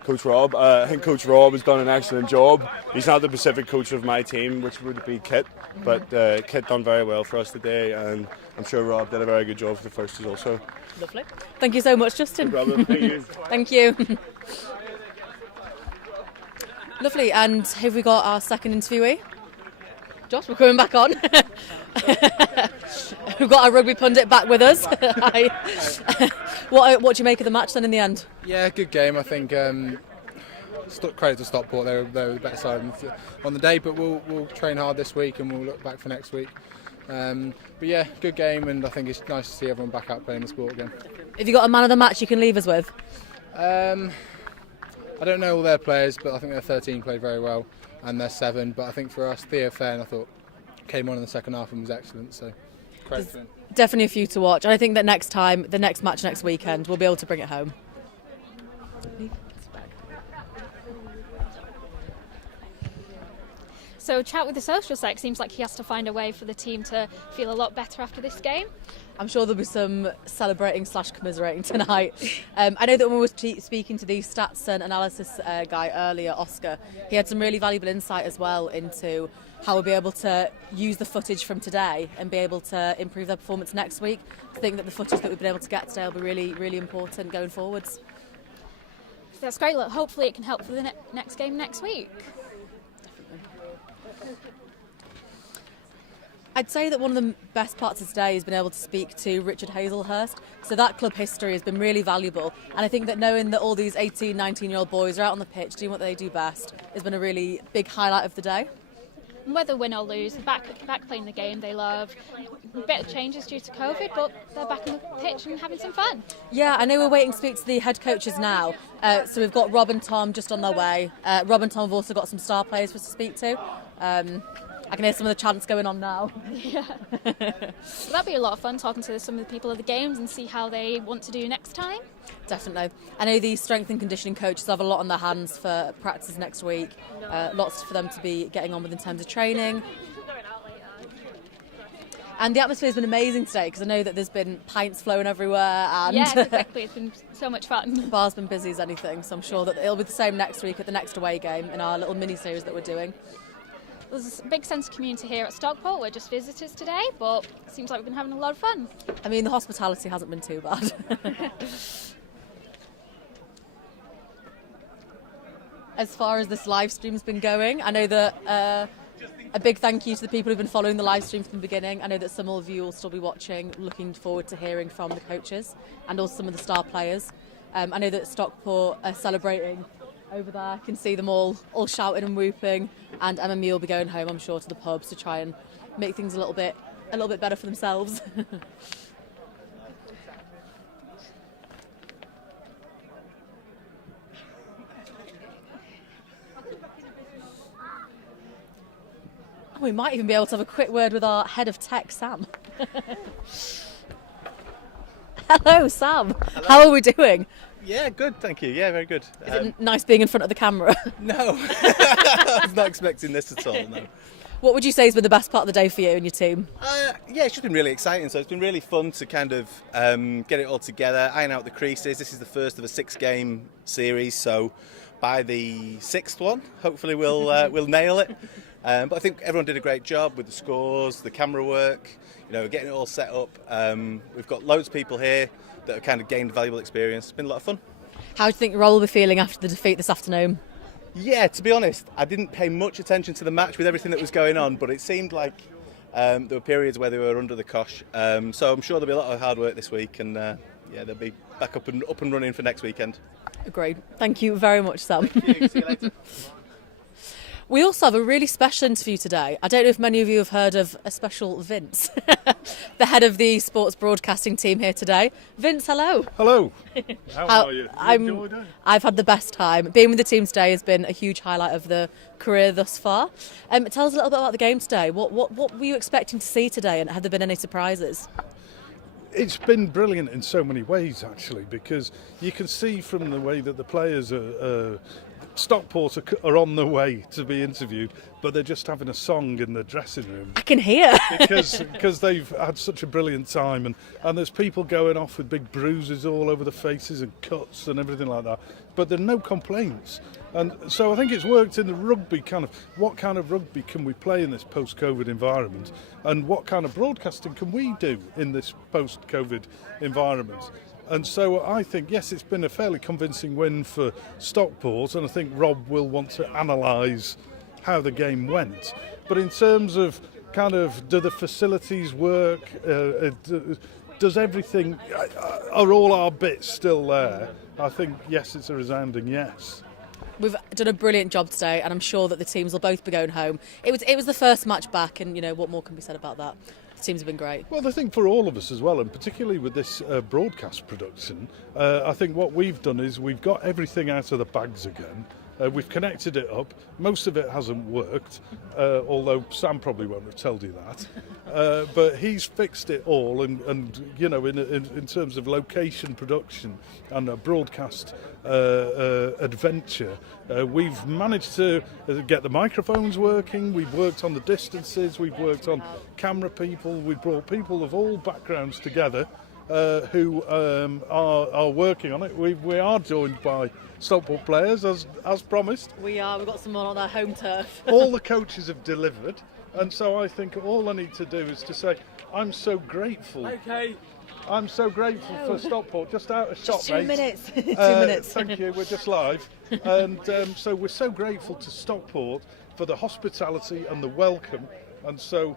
Coach Rob, I think Coach Rob has done an excellent job. He's not the specific coach of my team, which would be Kit, but Kit done very well for us today, and I'm sure Rob did a very good job for the first also. Lovely. Thank you so much, Justin. No problem. Thank you. Thank you. Lovely. And have we got our second interviewee? Josh, we're coming back on. We've got our rugby pundit back with us. Hi. What do you make of the match then in the end? Yeah, good game. I think credit to Stockport. They were the better side on the day, but we'll train hard this week and we'll look back for next week. But yeah, good game, and I think it's nice to see everyone back out playing the sport again. Have you got a man of the match you can leave us with? I don't know all their players, but I think their 13 played very well, and their 7. But I think for us, Theo Fairn, I thought, came on in the second half and was excellent. So credit to him. Definitely a few to watch. And I think that next time, the next match next weekend, we'll be able to bring it home. So chat with the social sec seems like he has to find a way for the team to feel a lot better after this game. I'm sure there'll be some celebrating / commiserating tonight. I know that when we were speaking to the stats and analysis guy earlier, Oscar, he had some really valuable insight as well into how we'll be able to use the footage from today and be able to improve their performance next week. I think that the footage that we've been able to get today will be really, really important going forwards. That's great. Look, hopefully it can help for the next game next week. I'd say that one of the best parts of today has been able to speak to Richard Hazelhurst. So that club history has been really valuable. And I think that knowing that all these 18, 19-year-old boys are out on the pitch doing what they do best has been a really big highlight of the day. Whether win or lose, back playing the game they love. A bit of changes due to COVID, but they're back on the pitch and having some fun. Yeah, I know we're waiting to speak to the head coaches now. So we've got Rob and Tom just on their way. Rob and Tom have also got some star players for us to speak to. I can hear some of the chants going on now. Yeah. Well, that'd be a lot of fun talking to some of the people of the games and see how they want to do next time. Definitely. I know the strength and conditioning coaches have a lot on their hands for practices next week. Lots for them to be getting on with in terms of training. And the atmosphere has been amazing today because I know that there's been pints flowing everywhere. And yeah, exactly. It's been so much fun. The bar's been busy as anything, so I'm sure that it'll be the same next week at the next away game in our little mini-series that we're doing. There's a big sense of community here at Stockport. We're just visitors today, but it seems like we've been having a lot of fun. I mean, the hospitality hasn't been too bad. As far as this live stream's been going, I know that a big thank you to the people who've been following the live stream from the beginning. I know that some of you will still be watching, looking forward to hearing from the coaches and also some of the star players. I know that Stockport are celebrating over there. I can see them all shouting and whooping, and MMU will be going home, I'm sure, to the pubs to try and make things a little bit better for themselves. We might even be able to have a quick word with our head of tech, Sam. Hello, Sam. Hello. How are we doing? Yeah, good, thank you. Yeah, very good. Is it nice being in front of the camera? No, I was not expecting this at all, no. What would you say has been the best part of the day for you and your team? Yeah, it's just been really exciting. So it's been really fun to kind of get it all together, iron out the creases. This is the first of a 6-game series, so by the 6th one, hopefully we'll nail it. But I think everyone did a great job with the scores, the camera work, getting it all set up. We've got loads of people here that have kind of gained valuable experience. It's been a lot of fun. How do you think Roll will be feeling after the defeat this afternoon? Yeah, to be honest, I didn't pay much attention to the match with everything that was going on, but it seemed like there were periods where they were under the cosh. So I'm sure there'll be a lot of hard work this week, and they'll be back up and running for next weekend. Agreed. Thank you very much, Sam. Thank you. See you later. We also have a really special interview today. I don't know if many of you have heard of a special Vince, the head of the sports broadcasting team here today. Vince, hello. Hello. How are you? I've had the best time. Being with the team today has been a huge highlight of the career thus far. Tell us a little bit about the game today. What were you expecting to see today, and have there been any surprises? It's been brilliant in so many ways, actually, because you can see from the way that the players Stockport are on the way to be interviewed, but they're just having a song in the dressing room. I can hear. because they've had such a brilliant time, and there's people going off with big bruises all over the faces and cuts and everything like that, but there are no complaints. And so I think it's worked in the rugby what kind of rugby can we play in this post-COVID environment, and what kind of broadcasting can we do in this post-COVID environment. And so I think, yes, it's been a fairly convincing win for Stockport, and I think Rob will want to analyse how the game went. But in terms of do the facilities work, does everything, are all our bits still there? I think, yes, it's a resounding yes. We've done a brilliant job today, and I'm sure that the teams will both be going home. It was the first match back, and what more can be said about that? The teams have been great. Well, I think for all of us as well, and particularly with this broadcast production, I think what we've done is we've got everything out of the bags again. We've connected it up. Most of it hasn't worked, although Sam probably won't have told you that. But he's fixed it all, and in terms of location production and a broadcast adventure, we've managed to get the microphones working. We've worked on the distances. We've worked on camera people. We've brought people of all backgrounds together who are working on it. We are joined by Stockport players, as promised. We are. We've got someone on our home turf. All the coaches have delivered, and so I think all I need to do is to say I'm so grateful. Okay. I'm so grateful for Stockport. Just out of shot, Just 2 minutes. 2 minutes. Thank you. We're just live, and so we're so grateful to Stockport for the hospitality and the welcome, and so.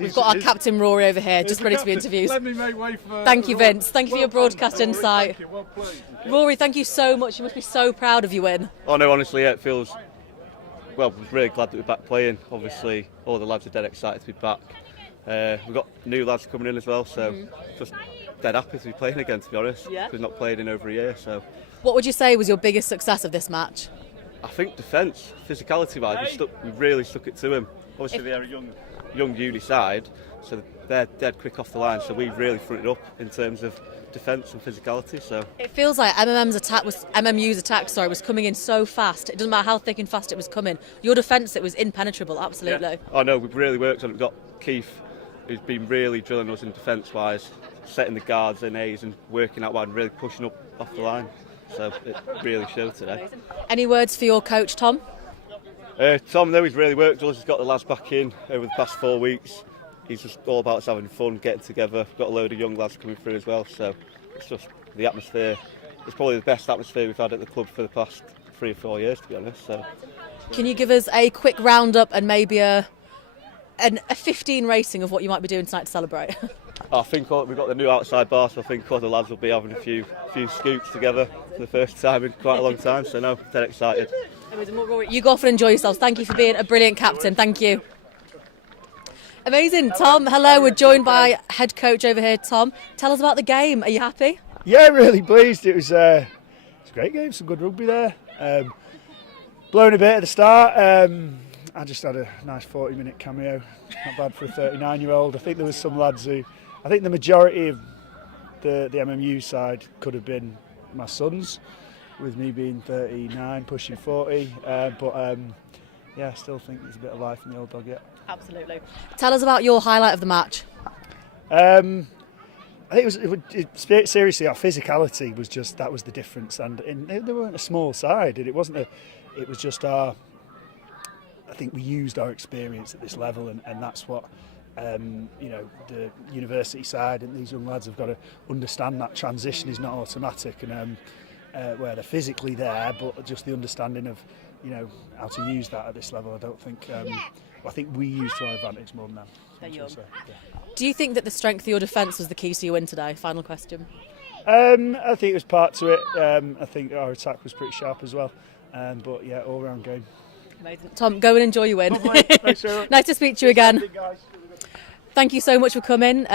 We've got our captain Rory over here, just ready to be interviewed. Let me make way for. Thank you, Vince. Thank you for your broadcast insight. Thank you. Well played. Rory, thank you so much. You must be so proud of your win. Oh no, honestly, it feels. Well, we're really glad that we're back playing. Obviously, all the lads are dead excited to be back. We've got new lads coming in as well, so just dead happy to be playing again. To be honest, yeah. We've not played in over a year. So, what would you say was your biggest success of this match? I think defence, physicality-wise, we really stuck it to them. Obviously, they're a young uni side, so they're dead quick off the line. So we really fronted up in terms of defence and physicality. So it feels like MMU's attack was coming in so fast. It doesn't matter how thick and fast it was coming. Your defence, it was impenetrable. Absolutely. Yeah. Oh no, we've really worked on it. We've got Keith, who's been really drilling us in defence-wise, setting the guards in A's and working out wide and really pushing up off the line. So it really showed today. Any words for your coach, Tom? Tom, though, he's really worked us. He's got the lads back in over the past 4 weeks. He's just all about us having fun, getting together. We've got a load of young lads coming through as well. So it's just the atmosphere. It's probably the best atmosphere we've had at the club for the past 3 or 4 years, to be honest. So, can you give us a quick roundup and maybe a 15 rating of what you might be doing tonight to celebrate? I think we've got the new outside bar, so I think all the lads will be having a few scoops together for the first time in quite a long time. So no, they're excited. You go off and enjoy yourselves. Thank you for being a brilliant captain. Thank you. Amazing. Tom, hello. We're joined by head coach over here, Tom. Tell us about the game. Are you happy? Yeah, really pleased. It was a great game, some good rugby there. Blown a bit at the start. I just had a nice 40-minute cameo. Not bad for a 39-year-old. I think there was some lads who, I think the majority of the MMU side could have been my sons, with me being 39, pushing 40. Yeah, I still think there's a bit of life in the old dog yet. Absolutely. Tell us about your highlight of the match. I think seriously, our physicality was just, that was the difference, and they weren't a small side. It wasn't it was just our. I think we used our experience at this level, and that's what the university side and these young lads have got to understand. That transition is not automatic, and where they're physically there, but just the understanding of how to use that at this level. I don't think. I think we used to our advantage more than them. Yeah. Do you think that the strength of your defence was the key to your win today? Final question. I think it was part to it. I think our attack was pretty sharp as well. But yeah, all round game. Amazing. Tom, go and enjoy your win. Thanks, nice to speak to you again. Thank you so much for coming.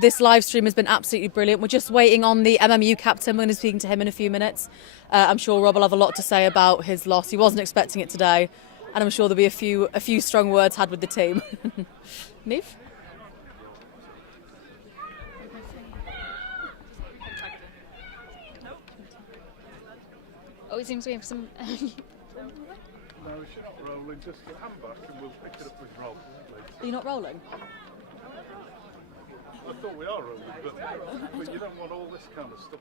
This live stream has been absolutely brilliant. We're just waiting on the MMU captain. We're going to be speaking to him in a few minutes. I'm sure Rob will have a lot to say about his loss. He wasn't expecting it today, and I'm sure there'll be a few strong words had with the team. Neve? Oh, it seems we have some. No, she's not rolling. Just get hand back and we'll pick it up with Rob later. Are you not rolling? I thought we are rolling, but you don't want all this kind of stuff.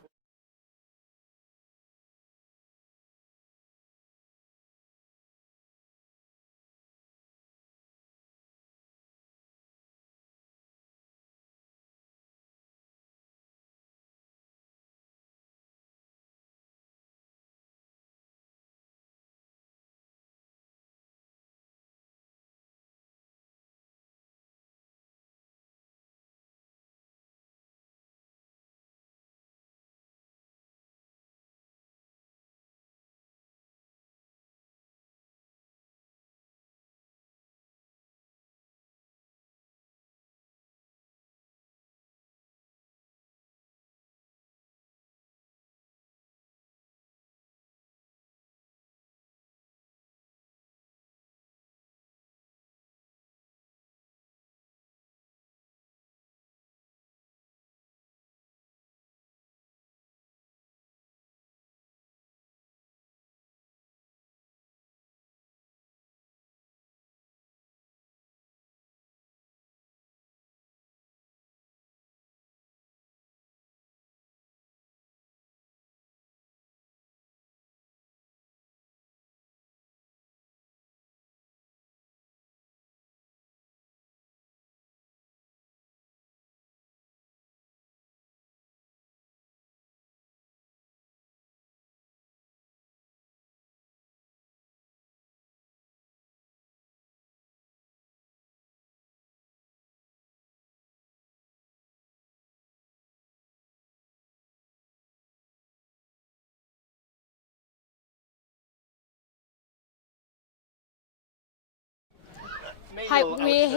Hi, we're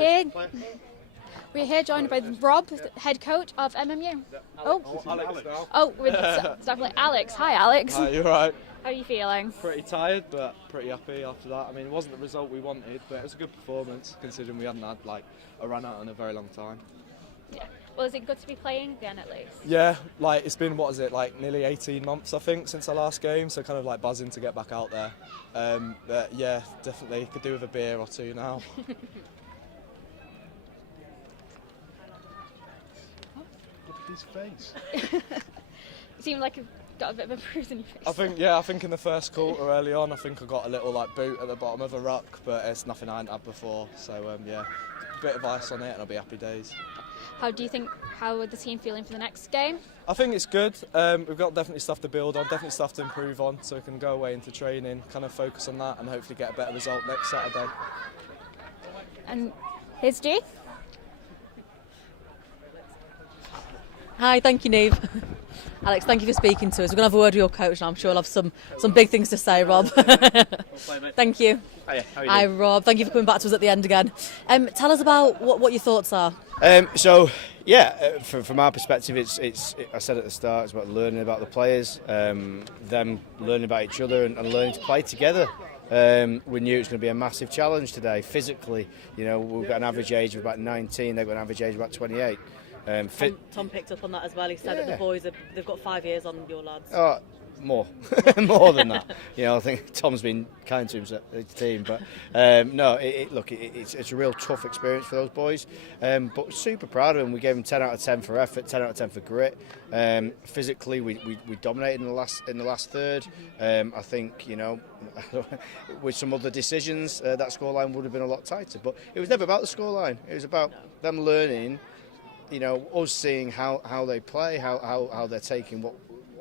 here joined by Rob, the head coach of MMU. With Alex. Hi, Alex. Hi, you alright? How are you feeling? Pretty tired, but pretty happy after that. I mean, it wasn't the result we wanted, but it was a good performance considering we hadn't had a run out in a very long time. Yeah. Well, is it good to be playing again at least? Yeah, it's been nearly 18 months I think since our last game, so kind of buzzing to get back out there. But yeah, definitely could do with a beer or two now. Look at his face. You seem like you've got a bit of a bruise in your face. I think in the first quarter early on, I think I got a little boot at the bottom of a ruck, but it's nothing I hadn't had before. So yeah, a bit of ice on it and I'll be happy days. How are the team feeling for the next game? I think it's good. We've got definitely stuff to build on, definitely stuff to improve on, so we can go away into training, kind of focus on that and hopefully get a better result next Saturday. And here's G. Hi, thank you, Neve. Alex, thank you for speaking to us. We're going to have a word with your coach and I'm sure he'll have some big things to say, Rob. Thank you. Hiya, how are you Hi, doing? Rob. Thank you for coming back to us at the end again. Tell us about what your thoughts are. From our perspective, it's I said at the start, it's about learning about the players, them learning about each other and learning to play together. We knew it was going to be a massive challenge today, physically. We've got an average age of about 19, they've got an average age of about 28. Tom picked up on that as well. He said that the boys they've got 5 years on your lads. more, more than that. You know, I think Tom's been kind to his team, but no, it's a real tough experience for those boys. But super proud of them. We gave them 10 out of 10 for effort, 10 out of 10 for grit. Physically, we dominated in the last third. I think, you know, with some other decisions, that scoreline would have been a lot tighter. But it was never about the scoreline. It was about them learning. You know, us seeing how they play, how they're taking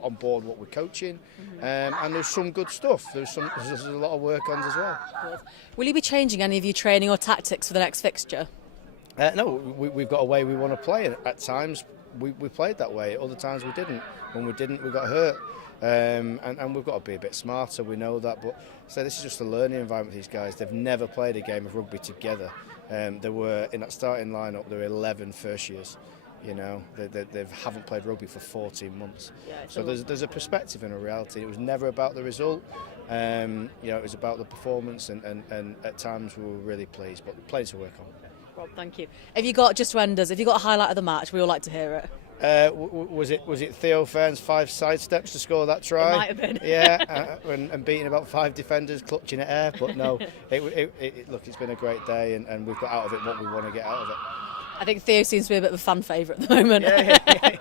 on board what we're coaching, and there's some good stuff. There's a lot of work on as well. Will you be changing any of your training or tactics for the next fixture? No, we've got a way we want to play. At times we played that way. Other times we didn't. When we didn't, we got hurt. And we've got to be a bit smarter. We know that. But so this is just a learning environment for these guys. They've never played a game of rugby together. There were, in that starting lineup, there were 11 first years. You know, they haven't played rugby for 14 months. Yeah, so there's a perspective and a reality. It was never about the result. You know, it was about the performance, and at times we were really pleased, but plenty to work on. Rob, thank you. Have you got, just to end us, have you got a highlight of the match? We all like to hear it. Was it Theo Fern's 5 sidesteps to score that try? It might have been. Yeah, and beating about 5 defenders, clutching at air. But no, look, it's been a great day, and we've got out of it what we want to get out of it. I think Theo seems to be a bit of a fan favourite at the moment.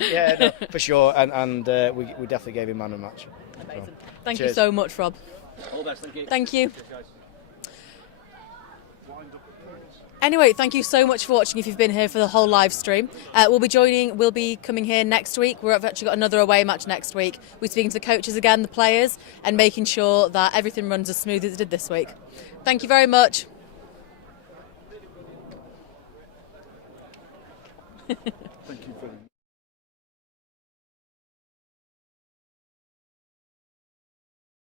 Yeah, no, for sure, and we definitely gave him man of the match. Amazing. So, Thank cheers. you so much, Rob. All the best, thank you. Thank you. Anyway, thank you so much for watching if you've been here for the whole live stream. We'll be coming here next week. We've actually got another away match next week. We're speaking to the coaches again, the players, and making sure that everything runs as smooth as it did this week. Thank you very much.